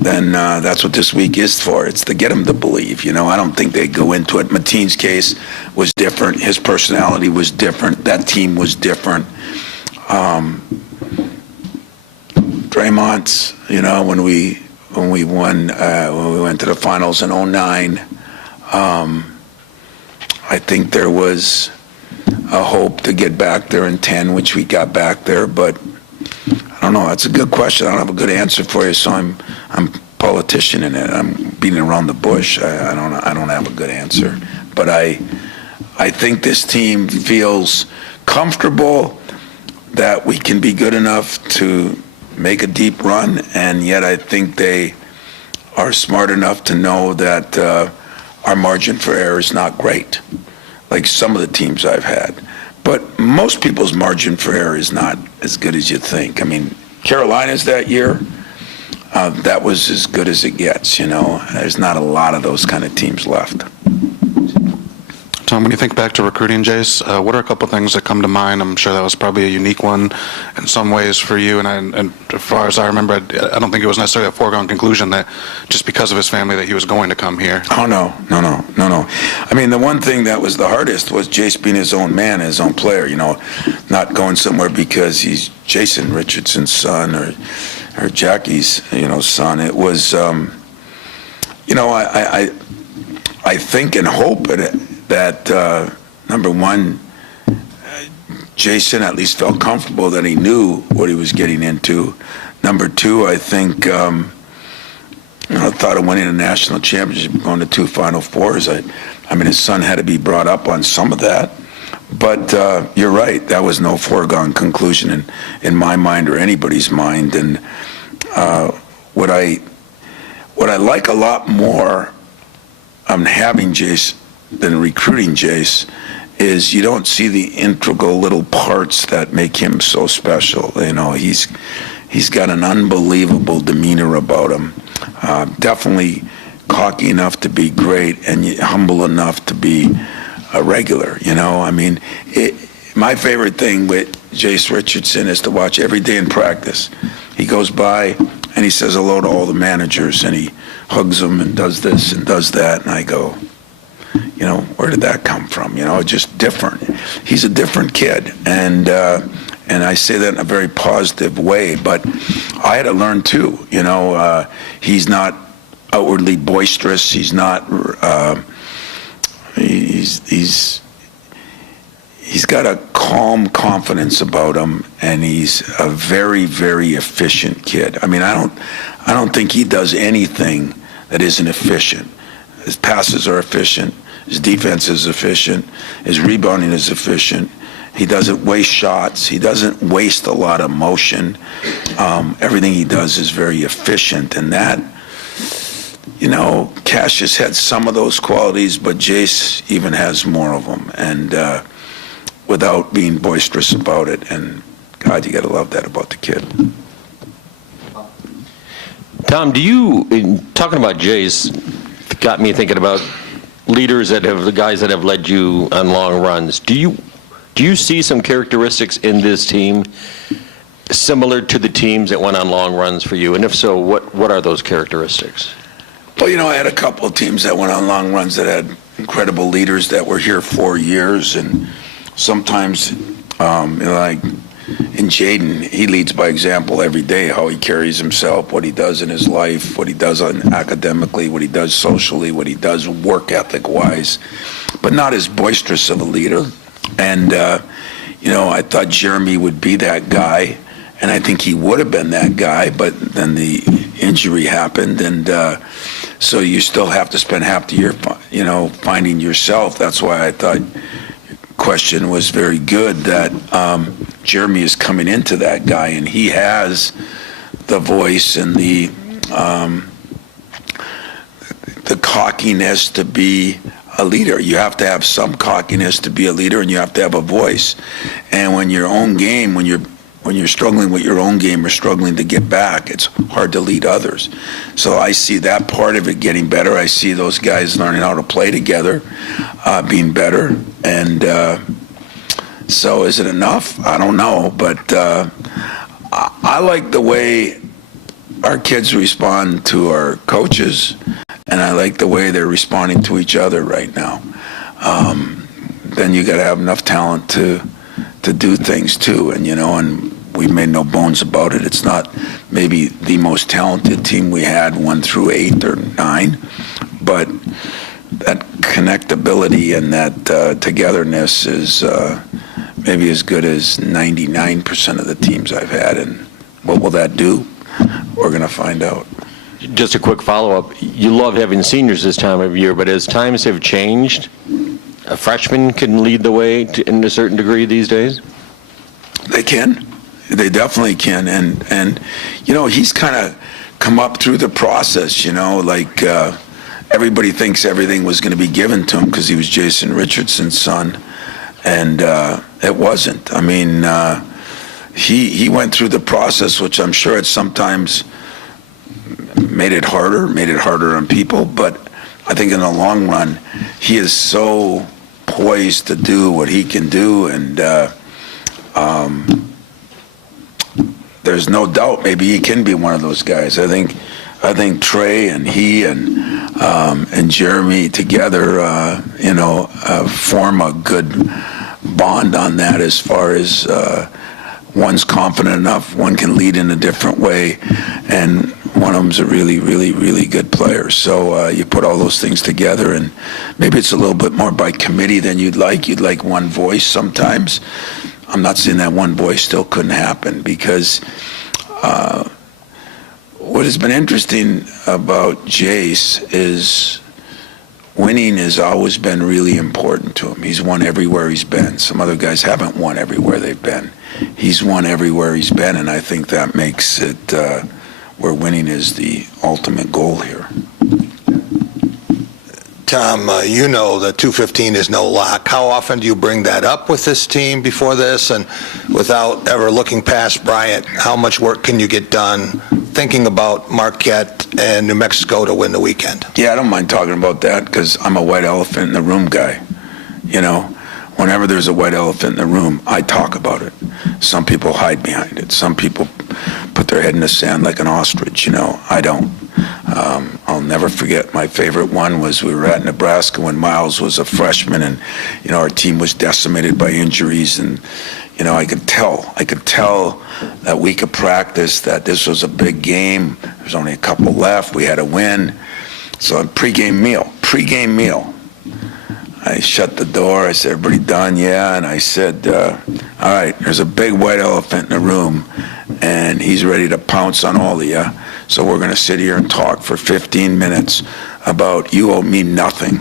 then that's what this week is for. It's to get them to believe. I don't think they go into it. Mateen's case was different. His personality was different. That team was different. Draymond's, when we won, when we went to the finals in 2009, I think there was a hope to get back there in 10, which we got back there, but I don't know. That's a good question. I don't have a good answer for you, so I'm politician in it. I'm beating around the bush. I don't have a good answer, but I think this team feels comfortable that we can be good enough to make a deep run, and yet I think they are smart enough to know that our margin for error is not great, like some of the teams I've had. But most people's margin for error is not as good as you think. I mean, Carolina's that year, that was as good as it gets, There's not a lot of those kind of teams left. Tom, when you think back to recruiting, Jace, what are a couple things that come to mind? I'm sure that was probably a unique one in some ways for you. And as far as I remember, I don't think it was necessarily a foregone conclusion that just because of his family that he was going to come here. Oh, no. I mean, the one thing that was the hardest was Jace being his own man, his own player, not going somewhere because he's Jason Richardson's son or Jackie's, son. It was, I think and hope that number one, Jason at least felt comfortable that he knew what he was getting into. Number two, I think, thought of winning a national championship, going to 2 Final Fours. I mean, his son had to be brought up on some of that. But you're right, that was no foregone conclusion in my mind or anybody's mind. And what I like a lot more on having Jace than recruiting Jace is you don't see the integral little parts that make him so special. He's got an unbelievable demeanor about him. Definitely cocky enough to be great and humble enough to be a regular. I mean, my favorite thing with Jace Richardson is to watch every day in practice. He goes by and he says hello to all the managers and he hugs them and does this and does that, and I go, where did that come from? Just different. He's a different kid, and I say that in a very positive way. But I had to learn too. He's not outwardly boisterous. He's not. He's got a calm confidence about him, and he's a very, very efficient kid. I mean, I don't think he does anything that isn't efficient. His passes are efficient. His defense is efficient. His rebounding is efficient. He doesn't waste shots. He doesn't waste a lot of motion. Everything he does is very efficient. And that, Cassius had some of those qualities, but Jace even has more of them. And without being boisterous about it. And, God, you got to love that about the kid. Tom, talking about Jace, got me thinking about the guys that have led you on long runs. Do you see some characteristics in this team similar to the teams that went on long runs for you? And if so, what are those characteristics? Well, I had a couple of teams that went on long runs that had incredible leaders that were here 4 years, and sometimes, like in Jaden, he leads by example every day, how he carries himself, what he does in his life, what he does academically, what he does socially, what he does work ethic-wise, but not as boisterous of a leader. And, I thought Jeremy would be that guy, and I think he would have been that guy, but then the injury happened, and so you still have to spend half the year, finding yourself. That's why I thought your question was very good, that Jeremy is coming into that guy, and he has the voice and the cockiness to be a leader. You have to have some cockiness to be a leader, and you have to have a voice. And when your own game, when you're struggling with your own game or struggling to get back, it's hard to lead others. So I see that part of it getting better. I see those guys learning how to play together, being better. And so is it enough? I don't know. But I like the way our kids respond to our coaches, and I like the way they're responding to each other right now. Then you got to have enough talent to do things too, and we've made no bones about it. It's not maybe the most talented team we had 1 through 8 or 9, but that connectability and that togetherness is maybe as good as 99% of the teams I've had. And what will that do? We're going to find out. Just a quick follow-up. You love having seniors this time of year, but as times have changed, a freshman can lead the way in a certain degree these days? They can. They definitely can. And he's kind of come up through the process, like everybody thinks everything was going to be given to him because he was Jason Richardson's son. And it wasn't. I mean, he went through the process, which I'm sure it sometimes made it harder on people. But I think in the long run, he is so poised to do what he can do, and there's no doubt maybe he can be one of those guys. I think Trey and he and Jeremy together, form a good bond on that, as far as one's confident enough, one can lead in a different way, and one of them's a really, really, really good player. So you put all those things together, and maybe it's a little bit more by committee than you'd like. You'd like one voice sometimes. I'm not saying that one voice still couldn't happen, because what has been interesting about Jace is winning has always been really important to him. He's won everywhere he's been. Some other guys haven't won everywhere they've been. He's won everywhere he's been, and I think that makes it where winning is the ultimate goal here. Tom, that 215 is no lock. How often do you bring that up with this team before this? And without ever looking past Bryant, how much work can you get done thinking about Marquette and New Mexico to win the weekend? Yeah, I don't mind talking about that, because I'm a white elephant in the room guy. Whenever there's a white elephant in the room, I talk about it. Some people hide behind it. Some people put their head in the sand like an ostrich. I don't. I'll never forget, my favorite one was we were at Nebraska when Miles was a freshman, and our team was decimated by injuries, and I could tell that week of practice that this was a big game. There was only a couple left. We had to win. So pregame meal. I shut the door. I said, "Everybody done?" Yeah. And I said, "All right, there's a big white elephant in the room, and he's ready to pounce on all of you. So we're going to sit here and talk for 15 minutes about you owe me nothing.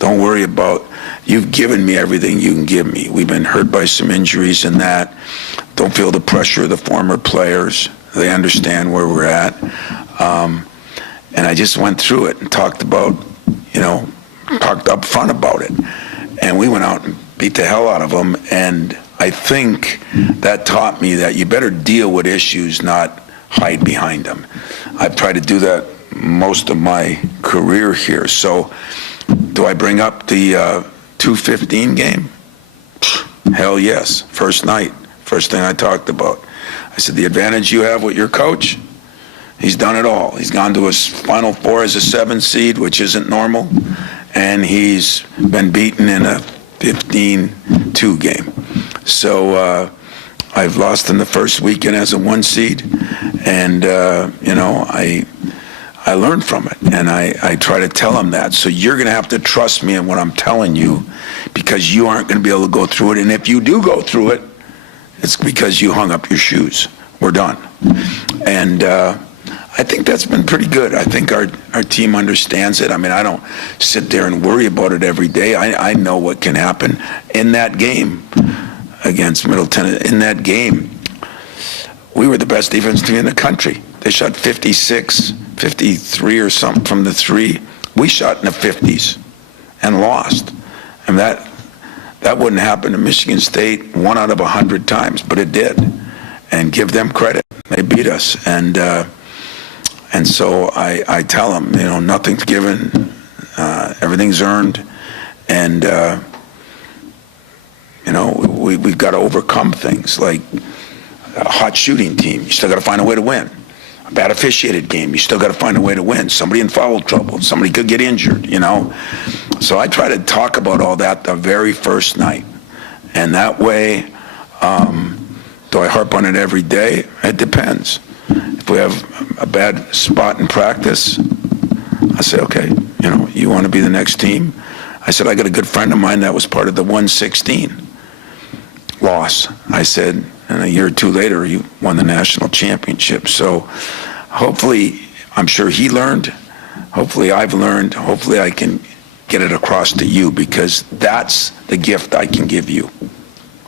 Don't worry about, you've given me everything you can give me. We've been hurt by some injuries and that. Don't feel the pressure of the former players. They understand where we're at." And I just went through it and talked up front about it. And we went out and beat the hell out of them. And I think that taught me that you better deal with issues, not hide behind them. I've tried to do that most of my career here. So do I bring up the 215 game? Hell yes. First night, first thing I talked about. I said, the advantage you have with your coach, he's done it all. He's gone to his Final Four as a 7 seed, which isn't normal, and he's been beaten in a 15-2 game. So I've lost in the first weekend as a 1 seed, and I learned from it, and I try to tell him that. So you're going to have to trust me in what I'm telling you, because you aren't going to be able to go through it. And if you do go through it, it's because you hung up your shoes. We're done. And I think that's been pretty good. I think our team understands it. I mean, I don't sit there and worry about it every day. I know what can happen. In that game against Middleton, in that game, we were the best defense team in the country. They shot 56, 53 or something from the 3. We shot in the 50s and lost. And that wouldn't happen to Michigan State 1 out of 100 times, but it did. And give them credit. They beat us. And so I tell them, nothing's given, everything's earned, and we've got to overcome things like a hot shooting team. You still got to find a way to win. A bad officiated game. You still got to find a way to win. Somebody in foul trouble. Somebody could get injured. So I try to talk about all that the very first night, and that way, do I harp on it every day? It depends. If we have a bad spot in practice, I say, okay, you want to be the next team? I said, I got a good friend of mine that was part of the 116 loss. I said, and a year or two later, he won the national championship. So hopefully, I'm sure he learned. Hopefully I've learned. Hopefully I can get it across to you, because that's the gift I can give you.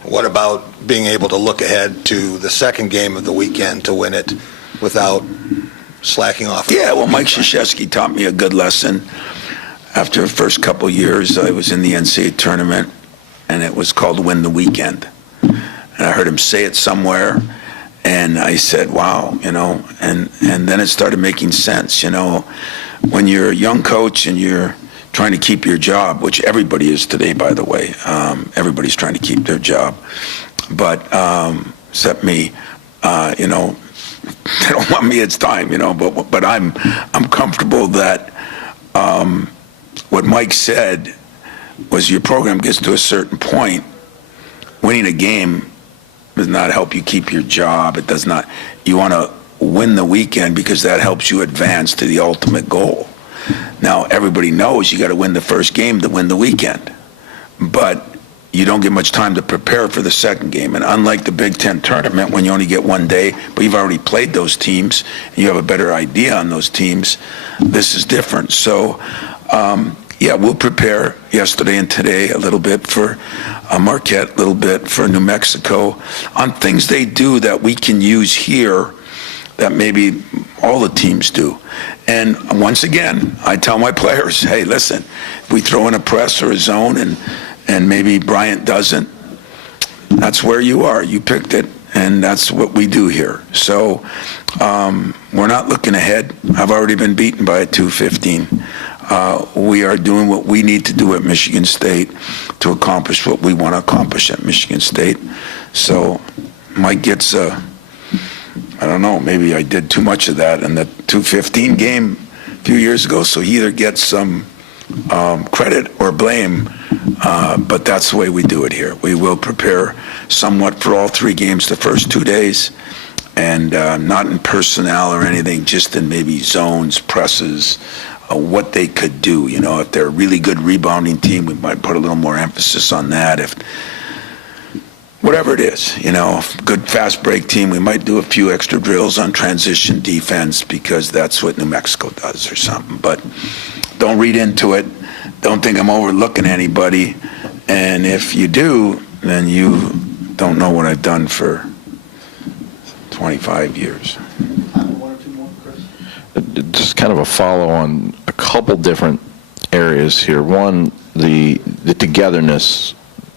What about being able to look ahead to the second game of the weekend to win it without slacking off? Yeah, well, Mike Krzyzewski taught me a good lesson. After the first couple years, I was in the NCAA tournament, and it was called Win the Weekend. And I heard him say it somewhere, and I said, wow, and then it started making sense. When you're a young coach and you're trying to keep your job, which everybody is today, by the way. Everybody's trying to keep their job. But except me, they don't want me, it's time, but I'm comfortable that what Mike said was your program gets to a certain point. Winning a game does not help you keep your job. It does not. You want to win the weekend because that helps you advance to the ultimate goal. Now, everybody knows you got to win the first game to win the weekend, but you don't get much time to prepare for the second game. And unlike the Big Ten tournament, when you only get 1 day, but you've already played those teams, and you have a better idea on those teams, this is different. So, we'll prepare yesterday and today a little bit for Marquette, a little bit for New Mexico, on things they do that we can use here that maybe all the teams do. And once again, I tell my players, hey, listen, if we throw in a press or a zone and maybe Bryant doesn't, that's where you are. You picked it, and that's what we do here. So we're not looking ahead. I've already been beaten by a 215. We are doing what we need to do at Michigan State to accomplish what we want to accomplish at Michigan State. So Mike gets I don't know, maybe I did too much of that in the 215 game a few years ago, so he either gets some credit or blame, but that's the way we do it here. We will prepare somewhat for all 3 games the first 2 days, and not in personnel or anything, just in maybe zones, presses, what they could do. If they're a really good rebounding team, we might put a little more emphasis on that. If whatever it is, good fast break team, we might do a few extra drills on transition defense because that's what New Mexico does or something. But don't read into it. Don't think I'm overlooking anybody. And if you do, then you don't know what I've done for 25 years. One or two more, Chris? Just kind of a follow on a couple different areas here. One, the togetherness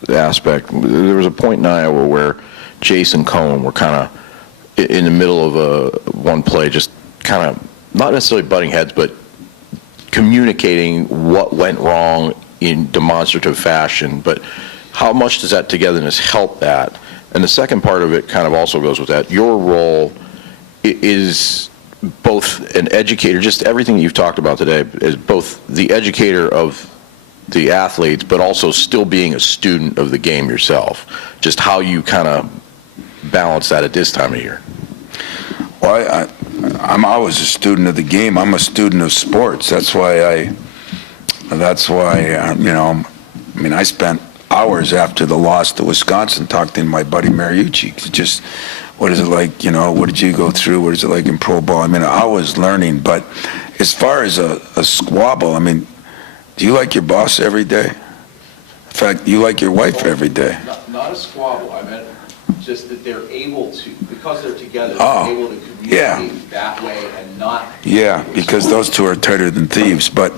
aspect. There was a point in Iowa where Jason Cohen were kind of in the middle of one play, just kind of not necessarily butting heads, but communicating what went wrong in demonstrative fashion. But how much does that togetherness help that? And the second part of it kind of also goes with that. Your role is both an educator, just everything you've talked about today, is both the educator of the athletes, but also still being a student of the game yourself. Just how you kind of balance that at this time of year. Well, I'm always a student of the game. I'm a student of sports. That's why I spent hours after the loss to Wisconsin talking to my buddy Mariucci. Just, what is it like, what did you go through? What is it like in pro ball? I was learning, but as far as a squabble, do you like your boss every day? In fact, you like your wife every day. Not a squabble, I meant just that they're able to, because they're together, Oh, they're able to communicate that way and not. Yeah, because those two are tighter than thieves. But,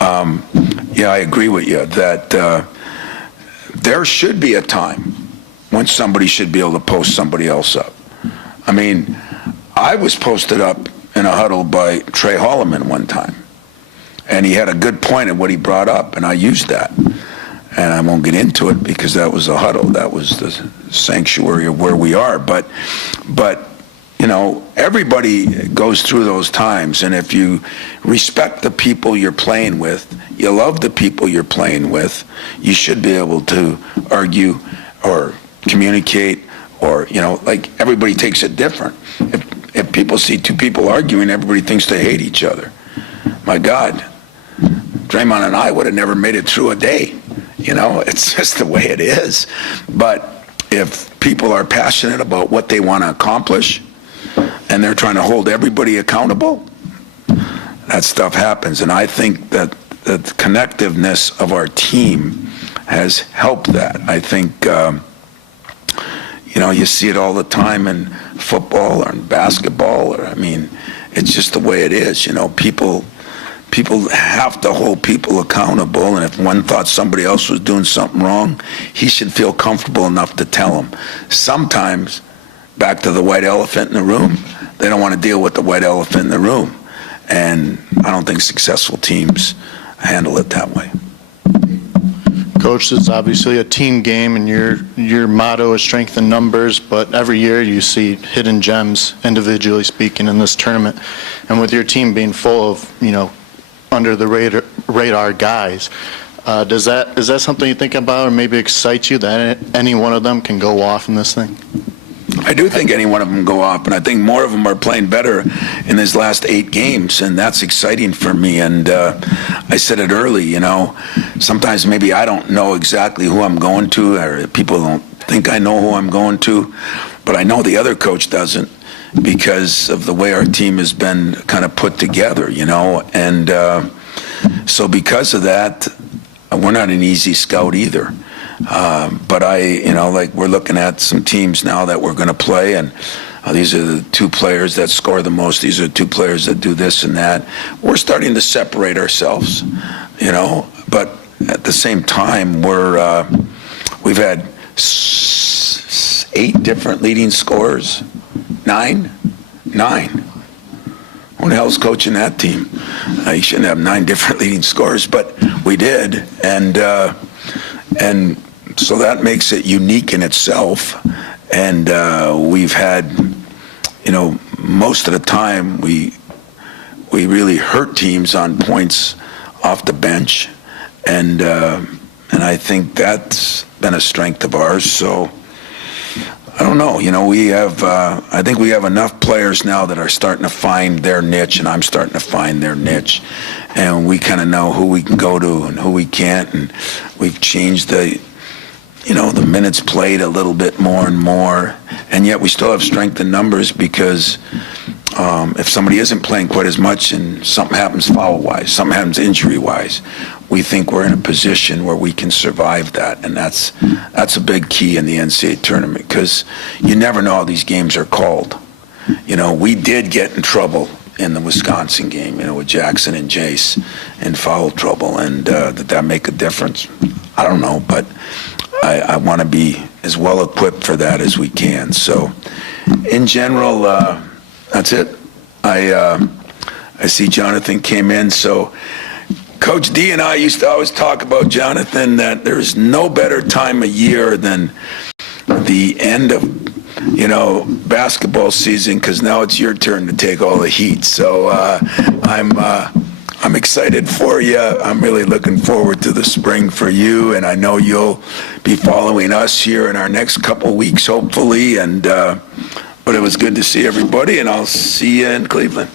I agree with you that there should be a time when somebody should be able to post somebody else up. I was posted up in a huddle by Trey Holloman one time, and he had a good point at what he brought up, and I used that. And I won't get into it because that was a huddle. That was the sanctuary of where we are. But everybody goes through those times, and if you respect the people you're playing with, you love the people you're playing with, you should be able to argue or communicate, or everybody takes it different. If people see two people arguing, everybody thinks they hate each other. My God, Draymond and I would have never made it through a day. It's just the way it is. But if people are passionate about what they want to accomplish and they're trying to hold everybody accountable, that stuff happens. And I think that the connectiveness of our team has helped that. I think, you see it all the time in football or in basketball. It's just the way it is. People have to hold people accountable, and if one thought somebody else was doing something wrong, he should feel comfortable enough to tell them. Sometimes, back to the white elephant in the room, they don't want to deal with the white elephant in the room. And I don't think successful teams handle it that way. Coach, it's obviously a team game, and your motto is strength in numbers, but every year you see hidden gems, individually speaking, in this tournament. And with your team being full of, under the radar guys, is that something you think about or maybe excites you that any one of them can go off in this thing? I do think any one of them go off, and I think more of them are playing better in these last 8 games, and that's exciting for me. And I said it early, sometimes maybe I don't know exactly who I'm going to, or people don't think I know who I'm going to, but I know the other coach doesn't, because of the way our team has been kind of put together, and so because of that, we're not an easy scout either. But we're looking at some teams now that we're going to play, and these are the 2 players that score the most. These are the 2 players that do this and that. We're starting to separate ourselves, but at the same time, we've had 8 different leading scorers. 9. Who the hell's coaching that team? You shouldn't have 9 different leading scorers, but we did, and so that makes it unique in itself. And we've had, most of the time we really hurt teams on points off the bench, and I think that's been a strength of ours. So I don't know. We have. I think we have enough players now that are starting to find their niche, and I'm starting to find their niche, and we kind of know who we can go to and who we can't, and we've changed the minutes played a little bit more and more, and yet we still have strength in numbers because if somebody isn't playing quite as much and something happens foul-wise, something happens injury-wise, we think we're in a position where we can survive that, and that's a big key in the NCAA tournament because you never know how these games are called. We did get in trouble in the Wisconsin game, with Jackson and Jace in foul trouble, and did that make a difference? I don't know, but I want to be as well equipped for that as we can. So, in general, that's it. I see Jonathan came in. So, Coach D and I used to always talk about Jonathan that there's no better time of year than the the end of, basketball season, because now it's your turn to take all the heat. So I'm excited for you. I'm really looking forward to the spring for you, and I know you'll be following us here in our next couple weeks, hopefully. And but it was good to see everybody, and I'll see you in Cleveland.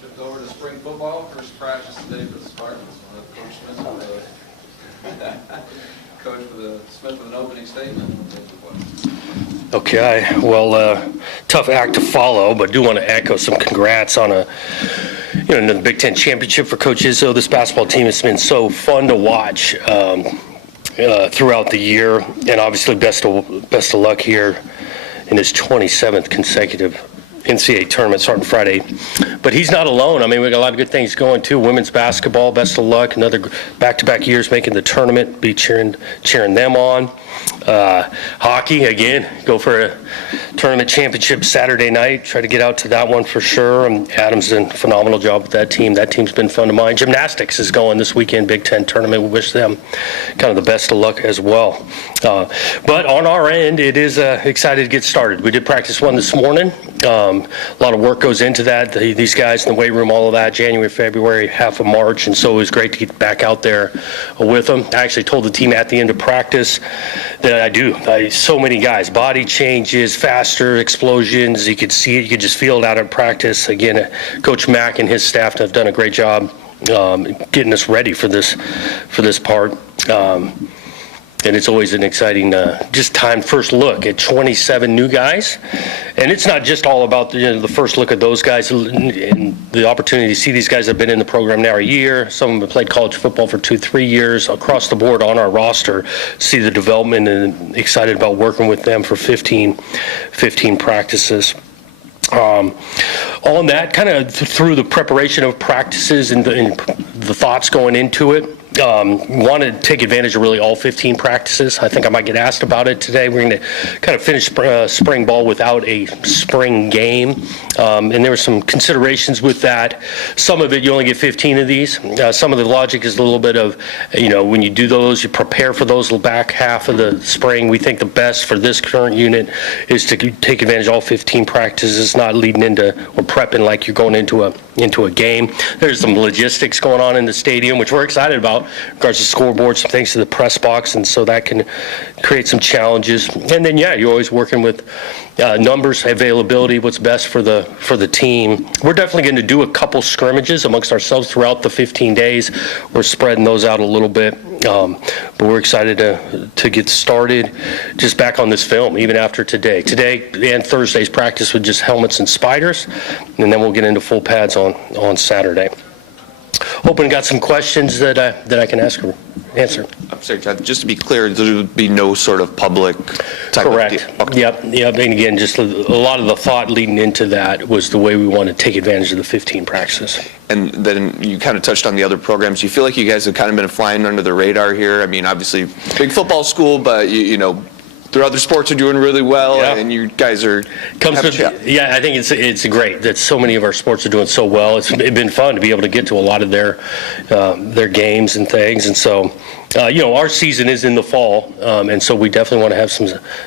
Shift over to spring football. First practice today for the Spartans. Coach Smith with an opening statement. Okay, well, tough act to follow, but do want to echo some congrats on another Big Ten championship for Coach Izzo. This basketball team has been so fun to watch throughout the year, and obviously best of luck here in his 27th consecutive NCAA tournament starting Friday. But he's not alone. I mean, we got a lot of good things going too. Women's basketball, best of luck. Another back-to-back years making the tournament. Be cheering them on. Hockey, again, go for a tournament championship Saturday night. Try to get out to that one for sure. And Adam's done a phenomenal job with that team. That team's been fun to mind. Gymnastics is going this weekend, Big Ten tournament. We wish them kind of the best of luck as well. But on our end, it is excited to get started. We did practice one this morning. A lot of work goes into that. These guys in the weight room, all of that, January, February, half of March, and so it was great to get back out there with them. I actually told the team at the end of practice that so many guys, body changes, faster explosions, you could see it, you could just feel it out at practice. Again, Coach Mack and his staff have done a great job getting us ready for this part. And it's always an exciting just time first look at 27 new guys. And it's not just all about the first look at those guys and the opportunity to see these guys that have been in the program now a year. Some of them have played college football for 2-3 years across the board on our roster. See the development and excited about working with them for 15 practices. On that, kind of through the preparation of practices and the thoughts going into it, want to take advantage of really all 15 practices. I think I might get asked about it today. We're going to kind of finish spring ball without a spring game, and there were some considerations with that. Some of it, you only get 15 of these. Some of the logic is a little bit of, when you do those, you prepare for those back half of the spring. We think the best for this current unit is to take advantage of all 15 practices, not leading into or prepping like you're going into a game. There's some logistics going on in the stadium, which we're excited about. in regards to scoreboards, some things to the press box, and so that can create some challenges. And then, you're always working with numbers, availability, what's best for the team. We're definitely going to do a couple scrimmages amongst ourselves throughout the 15 days. We're spreading those out a little bit, but we're excited to get started just back on this film, even after today. Today and Thursday's practice with just helmets and spiders, and then we'll get into full pads on Saturday. Hoping got some questions that I can answer. I'm sorry, John, just to be clear, there would be no sort of public type Correct. of deal? Yep. And again, just a lot of the thought leading into that was the way we want to take advantage of the 15 practices. And then you kind of touched on the other programs. You feel like you guys have kind of been flying under the radar here? I mean, obviously, big football school, but, their other sports are doing really well, and you guys are... I think it's great that so many of our sports are doing so well. It's been fun to be able to get to a lot of their games and things, and so our season is in the fall, and so we definitely want to have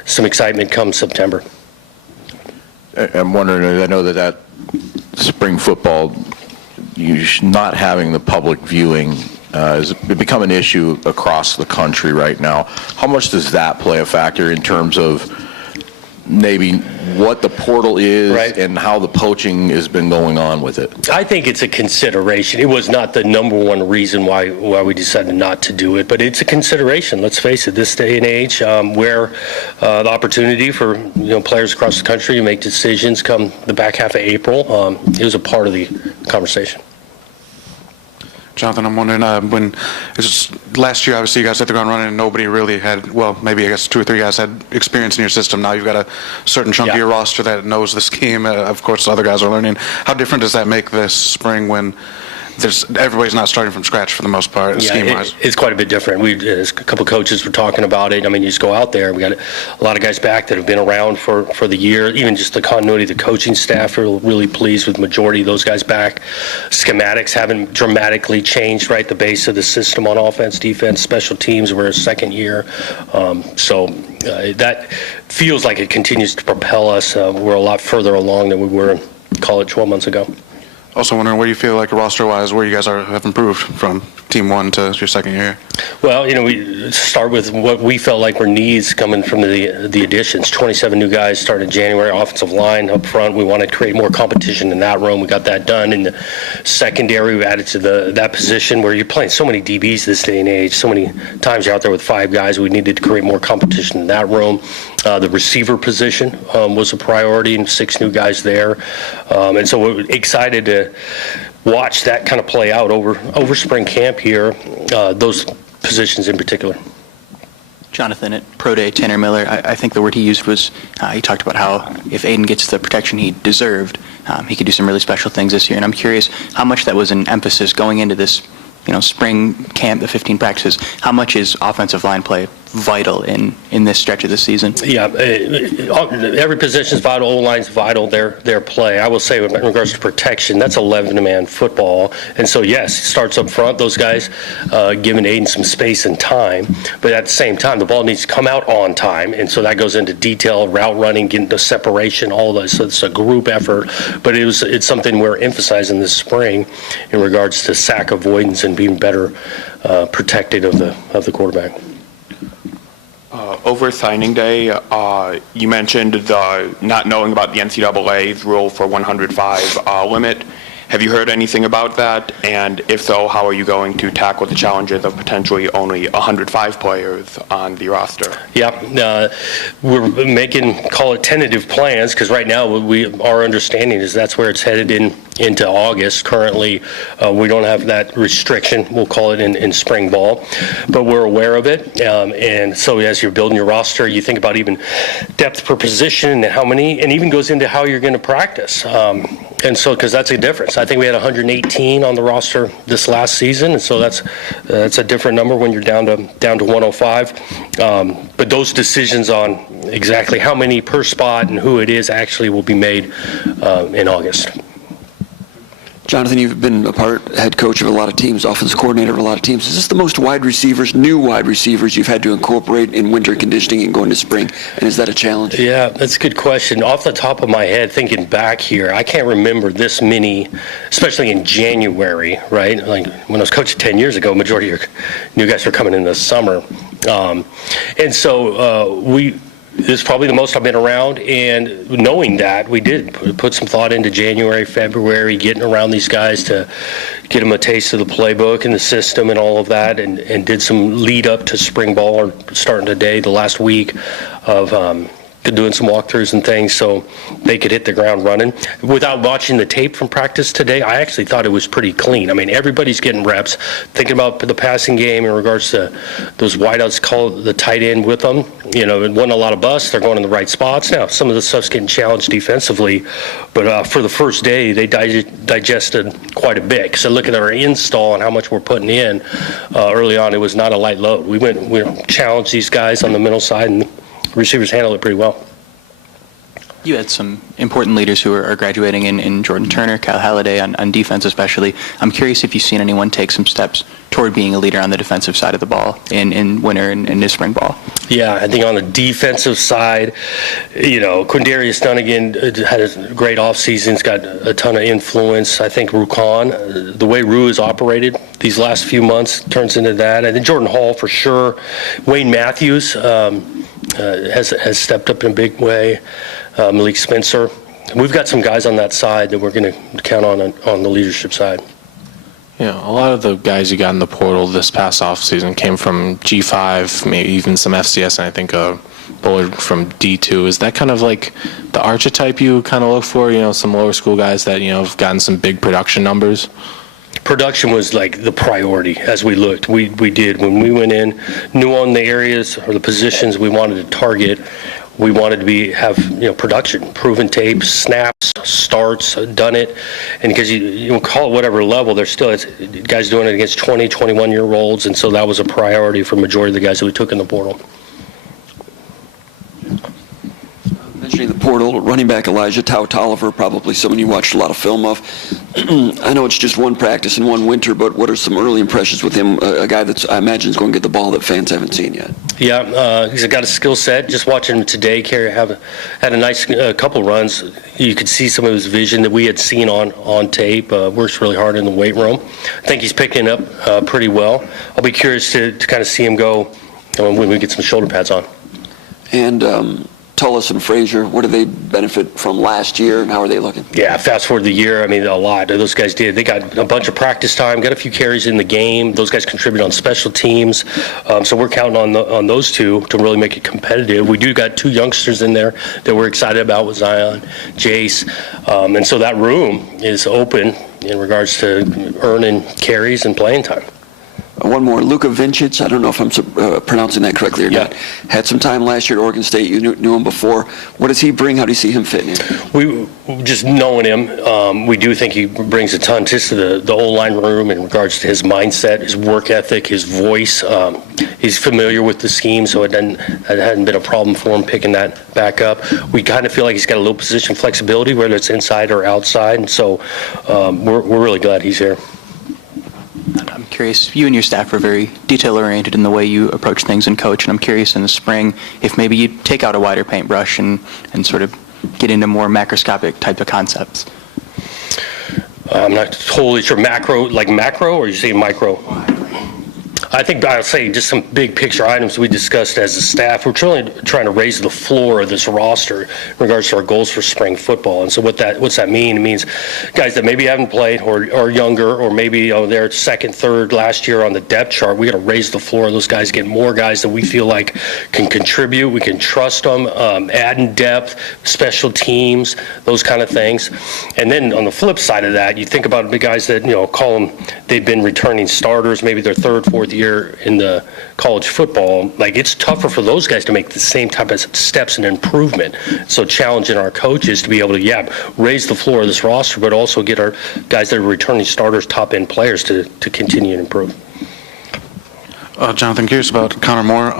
some excitement come September. I'm wondering, I know that spring football, not having the public viewing has become an issue across the country right now. How much does that play a factor in terms of maybe what the portal is and how the poaching has been going on with it? I think it's a consideration. It was not the number one reason why we decided not to do it, but it's a consideration. Let's face it, this day and age, where the opportunity for players across the country to make decisions come the back half of April, it was a part of the conversation. Jonathan, I'm wondering, last year, obviously, you guys hit the ground running and nobody really had, maybe I guess 2 or 3 guys had experience in your system. Now you've got a certain chunk of your roster that knows the scheme. Of course, other guys are learning. How different does that make this spring when everybody's not starting from scratch for the most part, scheme-wise? It's quite a bit different. A couple of coaches were talking about it. I mean, you just go out there. We got a lot of guys back that have been around for the year. Even just the continuity of the coaching staff, are really pleased with the majority of those guys back. Schematics haven't dramatically changed, right? The base of the system on offense, defense, special teams, we're a second year. That feels like it continues to propel us. We're a lot further along than we were, call it 12 months ago. Also wondering, where do you feel like roster-wise, where you guys have improved from Team 1 to your second year? Well, we start with what we felt like were needs coming from the additions. 27 new guys started in January, offensive line up front. We wanted to create more competition in that room. We got that done. In the secondary, we added to that position where you're playing so many DBs this day and age. So many times you're out there with 5 guys. We needed to create more competition in that room. The receiver position was a priority, and 6 new guys there. And so we're excited to watch that kind of play out over spring camp here, those positions in particular. Jonathan, at Pro Day, Tanner Miller, I think the word he used was, he talked about how if Aiden gets the protection he deserved, he could do some really special things this year. And I'm curious how much that was an emphasis going into this spring camp, the 15 practices. How much is offensive line play vital in this stretch of the season? Yeah, every position is vital. O-line's vital. Their play. I will say, in regards to protection, that's 11-man football, and so yes, it starts up front. Those guys giving Aiden some space and time, but at the same time, the ball needs to come out on time, and so that goes into detail, route running, getting the separation, all of that. So it's a group effort, but it's something we're emphasizing this spring in regards to sack avoidance and being better protected of the quarterback. Over signing day, you mentioned the not knowing about the NCAA's rule for 105 limit. Have you heard anything about that? And if so, how are you going to tackle the challenges of potentially only 105 players on the roster? Yeah, we're making, call it tentative plans, because right now our understanding is that's where it's headed into August. Currently, we don't have that restriction, we'll call it in spring ball, but we're aware of it. And so as you're building your roster, you think about even depth per position and how many, and even goes into how you're going to practice. And so, because that's a difference. I think we had 118 on the roster this last season, and so that's a different number when you're down to 105. But those decisions on exactly how many per spot and who it is actually will be made in August. Jonathan, you've been head coach of a lot of teams, offensive coordinator of a lot of teams. Is this the most new wide receivers you've had to incorporate in winter conditioning and going to spring? And is that a challenge? Yeah, that's a good question. Off the top of my head, thinking back here, I can't remember this many, especially in January, right? Like when I was coaching 10 years ago, majority of your new guys were coming in the summer. And so this is probably the most I've been around, and knowing that, we did put some thought into January, February, getting around these guys to get them a taste of the playbook and the system and all of that, and did some lead up to spring ball, or starting today, the last week of doing some walkthroughs and things so they could hit the ground running. Without watching the tape from practice today, I actually thought it was pretty clean. I mean, everybody's getting reps. Thinking about the passing game in regards to those wideouts, call the tight end with them. It wasn't a lot of busts. They're going in the right spots. Now, some of the stuff's getting challenged defensively, but for the first day, they digested quite a bit. So looking at our install and how much we're putting in early on, it was not a light load. We challenged these guys on the middle side, and receivers handled it pretty well. You had some important leaders who are graduating in Jordan Turner, Kyle Halliday on defense especially. I'm curious if you've seen anyone take some steps toward being a leader on the defensive side of the ball in winter and this spring ball. Yeah, I think on the defensive side, Quindarius Dunnigan had a great offseason. He's got a ton of influence. I think Rukan, the way Ru has operated these last few months turns into that. I think Jordan Hall for sure. Wayne Matthews has stepped up in a big way. Malik Spencer. We've got some guys on that side that we're going to count on the leadership side. Yeah, a lot of the guys you got in the portal this past offseason came from G5, maybe even some FCS, and I think a Bullard from D2. Is that kind of like the archetype you kind of look for? Some lower school guys that, have gotten some big production numbers? Production was like the priority as we looked. We did. When we went in, knew on the areas or the positions we wanted to target, we wanted to have production, proven tapes, snaps, starts, done it. And because you call it whatever level, there's still guys doing it against 20, 21-year-olds, and so that was a priority for the majority of the guys that we took in the portal. Mentioning the portal, running back Elijah Toliver, probably someone you watched a lot of film of. I know it's just one practice and one winter, but what are some early impressions with him? A guy that I imagine is going to get the ball that fans haven't seen yet. Yeah, he's got a skill set. Just watching him today, had a nice couple runs. You could see some of his vision that we had seen on tape. Works really hard in the weight room. I think he's picking up pretty well. I'll be curious to kind of see him go when we get some shoulder pads on. And Tullis and Frazier, what do they benefit from last year, and how are they looking? Yeah, fast forward the year, a lot. Those guys did. They got a bunch of practice time, got a few carries in the game. Those guys contribute on special teams. So we're counting on those two to really make it competitive. We do got two youngsters in there that we're excited about with Zion, Jace. And so that room is open in regards to earning carries and playing time. One more, Luka Vincic, I don't know if I'm pronouncing that correctly or not. Had some time last year at Oregon State. You knew him before. What does he bring? How do you see him fitting in? We just knowing him, we do think he brings a ton just to the O-line room in regards to his mindset, his work ethic, his voice. He's familiar with the scheme, so it hadn't been a problem for him picking that back up. We kind of feel like he's got a little position flexibility, whether it's inside or outside, and so we're really glad he's here. I'm curious, you and your staff are very detail-oriented in the way you approach things and coach, and I'm curious in the spring if maybe you take out a wider paintbrush and sort of get into more macroscopic type of concepts. I'm not totally sure. Macro, or are you saying micro? I think I'll say just some big picture items we discussed as a staff. We're trying to raise the floor of this roster in regards to our goals for spring football. And so what's that mean? It means guys that maybe haven't played or younger, or maybe they're second, third last year on the depth chart. We got to raise the floor of those guys, get more guys that we feel like can contribute. We can trust them, add in depth, special teams, those kind of things. And then on the flip side of that, you think about the guys that call them, they've been returning starters, maybe their third, fourth year in the college football. It's tougher for those guys to make the same type of steps and improvement. So challenging our coaches to be able to raise the floor of this roster, but also get our guys that are returning starters, top end players to continue and improve. Jonathan, curious about Connor Moore.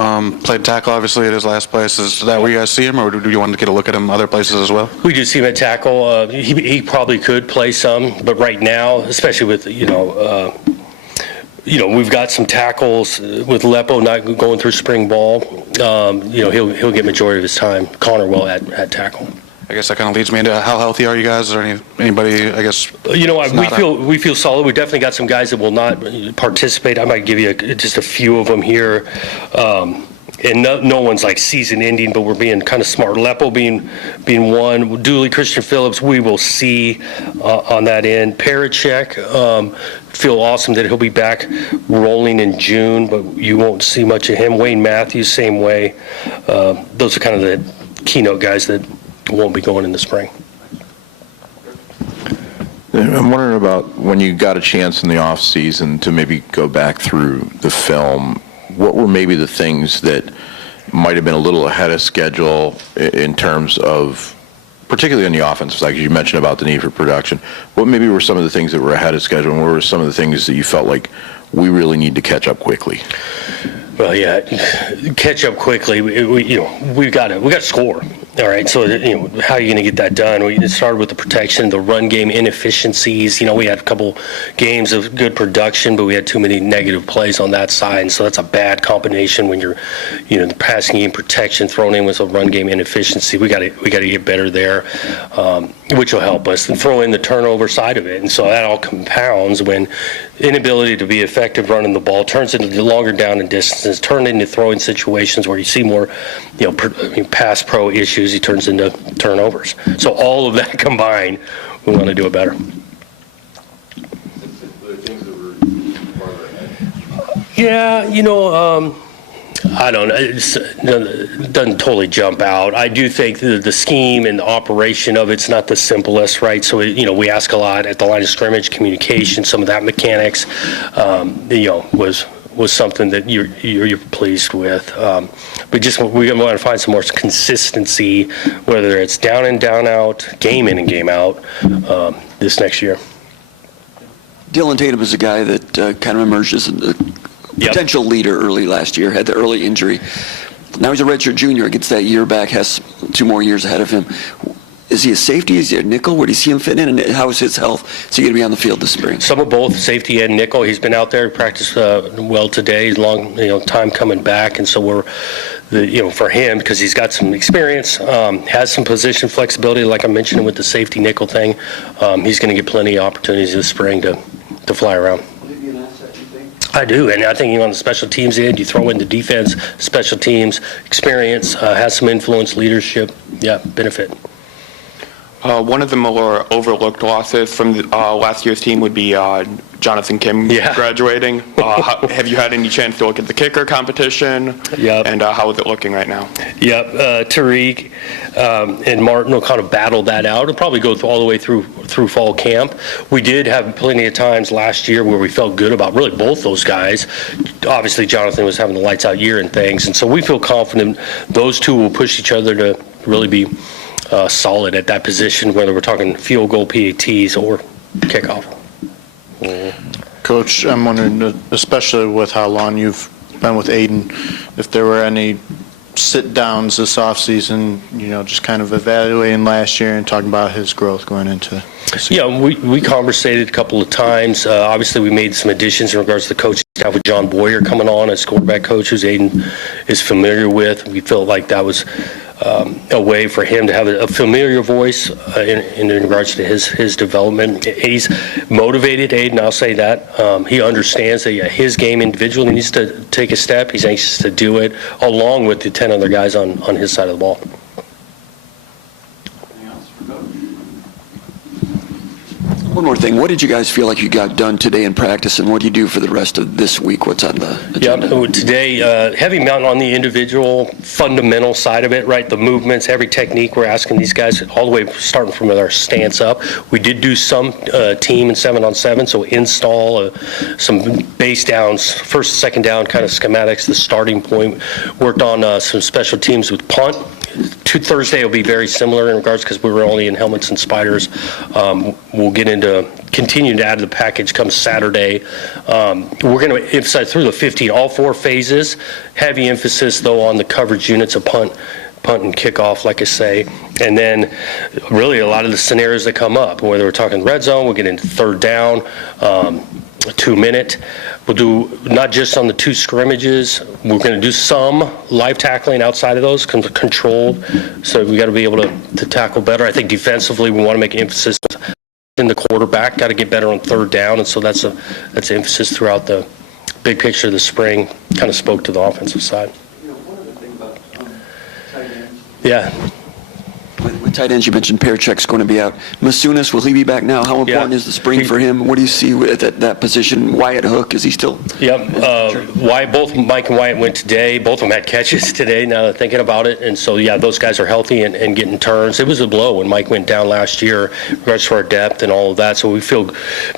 Played tackle, obviously, at his last place. Is that where you guys see him, or do you want to get a look at him other places as well? We do see him at tackle. He probably could play some, but right now, especially with, we've got some tackles with Lepo not going through spring ball. He'll get majority of his time. Connor will at tackle. I guess that kind of leads me into how healthy are you guys? Is there anybody, I guess? We feel solid. We definitely got some guys that will not participate. I might give you just a few of them here. And no one's like season ending, but we're being kind of smart. Lepo being one. Dooley, Christian Phillips, we will see on that end. Parachek, feel awesome that he'll be back rolling in June, but you won't see much of him. Wayne Matthews, same way. Those are kind of the keynote guys that won't be going in the spring. I'm wondering about when you got a chance in the off season to maybe go back through the film, what were maybe the things that might have been a little ahead of schedule in terms of, particularly on the offensive side, because you mentioned about the need for production. What maybe were some of the things that were ahead of schedule, and what were some of the things that you felt like we really need to catch up quickly? Well, yeah, catch up quickly. We've got to score. All right, so how are you going to get that done? We started with the protection, the run game inefficiencies. We had a couple games of good production, but we had too many negative plays on that side, and so that's a bad combination when you're, the passing game protection thrown in with a run game inefficiency. We got to get better there, which will help us. And throw in the turnover side of it, and so that all compounds when inability to be effective running the ball turns into the longer down and distances, turn into throwing situations where you see more, pass pro issues. He turns into turnovers. So all of that combined, we want to do it better. Yeah, I don't know. It doesn't totally jump out. I do think the scheme and the operation of it's not the simplest, right? So, we ask a lot at the line of scrimmage, communication, some of that mechanics, was something that you're pleased with. But we want to find some more consistency, whether it's down in, down out, game in and game out, this next year. Dylan Tatum is a guy that kind of emerged as a potential leader early last year, had the early injury. Now he's a redshirt junior, gets that year back, has 2 more years ahead of him. Is he a safety? Is he a nickel? Where do you see him fit in? And how is his health? Is he going to be on the field this spring? Some of both, safety and nickel. He's been out there, practiced well today. Long, time coming back, and so we're, for him, because he's got some experience, has some position flexibility, like I mentioned with the safety nickel thing. He's going to get plenty of opportunities this spring to fly around. Will he be an asset, you think? I do, and I think on the special teams end, you throw in the defense, special teams, experience, has some influence, leadership, benefit. One of the more overlooked losses from the, last year's team would be Jonathan Kim graduating. Have you had any chance to look at the kicker competition? Yep. And how is it looking right now? Yep. Tariq and Martin will kind of battle that out. It'll probably go all the way through fall camp. We did have plenty of times last year where we felt good about really both those guys. Obviously, Jonathan was having the lights out year and things, and so we feel confident those two will push each other to really be solid at that position, whether we're talking field goal, PATs, or kickoff. Coach, I'm wondering, especially with how long you've been with Aiden, if there were any sit-downs this offseason, just kind of evaluating last year and talking about his growth going into this year. Yeah, we conversated a couple of times. Obviously, we made some additions in regards to the coaching staff with John Boyer coming on as quarterback coach, who's Aiden is familiar with. We felt like that was a way for him to have a familiar voice in regards to his development. He's motivated, Aiden, I'll say that. He understands that his game individually needs to take a step. He's anxious to do it, along with the 10 other guys on his side of the ball. One more thing. What did you guys feel like you got done today in practice, and what do you do for the rest of this week? What's on the agenda? Yeah, today, heavy mountain on the individual fundamental side of it, right? The movements, every technique we're asking these guys, all the way starting from our stance up. We did do some team and 7-on-7, so install some base downs, first and second down kind of schematics, the starting point. Worked on some special teams with punt. Thursday will be very similar in regards because we were only in helmets and spiders. We'll get into continue to add to the package come Saturday. We're going to emphasize through the 15, all 4 phases. Heavy emphasis, though, on the coverage units of punt and kickoff, like I say. And then really a lot of the scenarios that come up, whether we're talking red zone, we'll get into third down, 2-minute. We'll do not just on the 2 scrimmages. We're going to do some live tackling outside of those, controlled. So we got to be able to tackle better. I think defensively we want to make emphasis in the quarterback. Got to get better on third down, and so that's emphasis throughout the big picture of the spring. Kind of spoke to the offensive side. One other thing about tight ends. Yeah. With tight ends, you mentioned Perchek's going to be out. Masunis, will he be back now? How important is the spring for him? What do you see at that position? Wyatt Hook, is he still? Yep. Wyatt, both Mike and Wyatt went today. Both of them had catches today, now that I'm thinking about it. And so, yeah, those guys are healthy and getting turns. It was a blow when Mike went down last year in regards to our depth and all of that. So we feel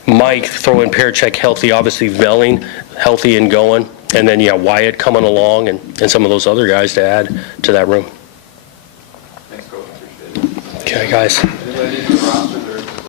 Mike throwing Perchek healthy, obviously Velling healthy and going. And then, yeah, Wyatt coming along and some of those other guys to add to that room. Okay, guys.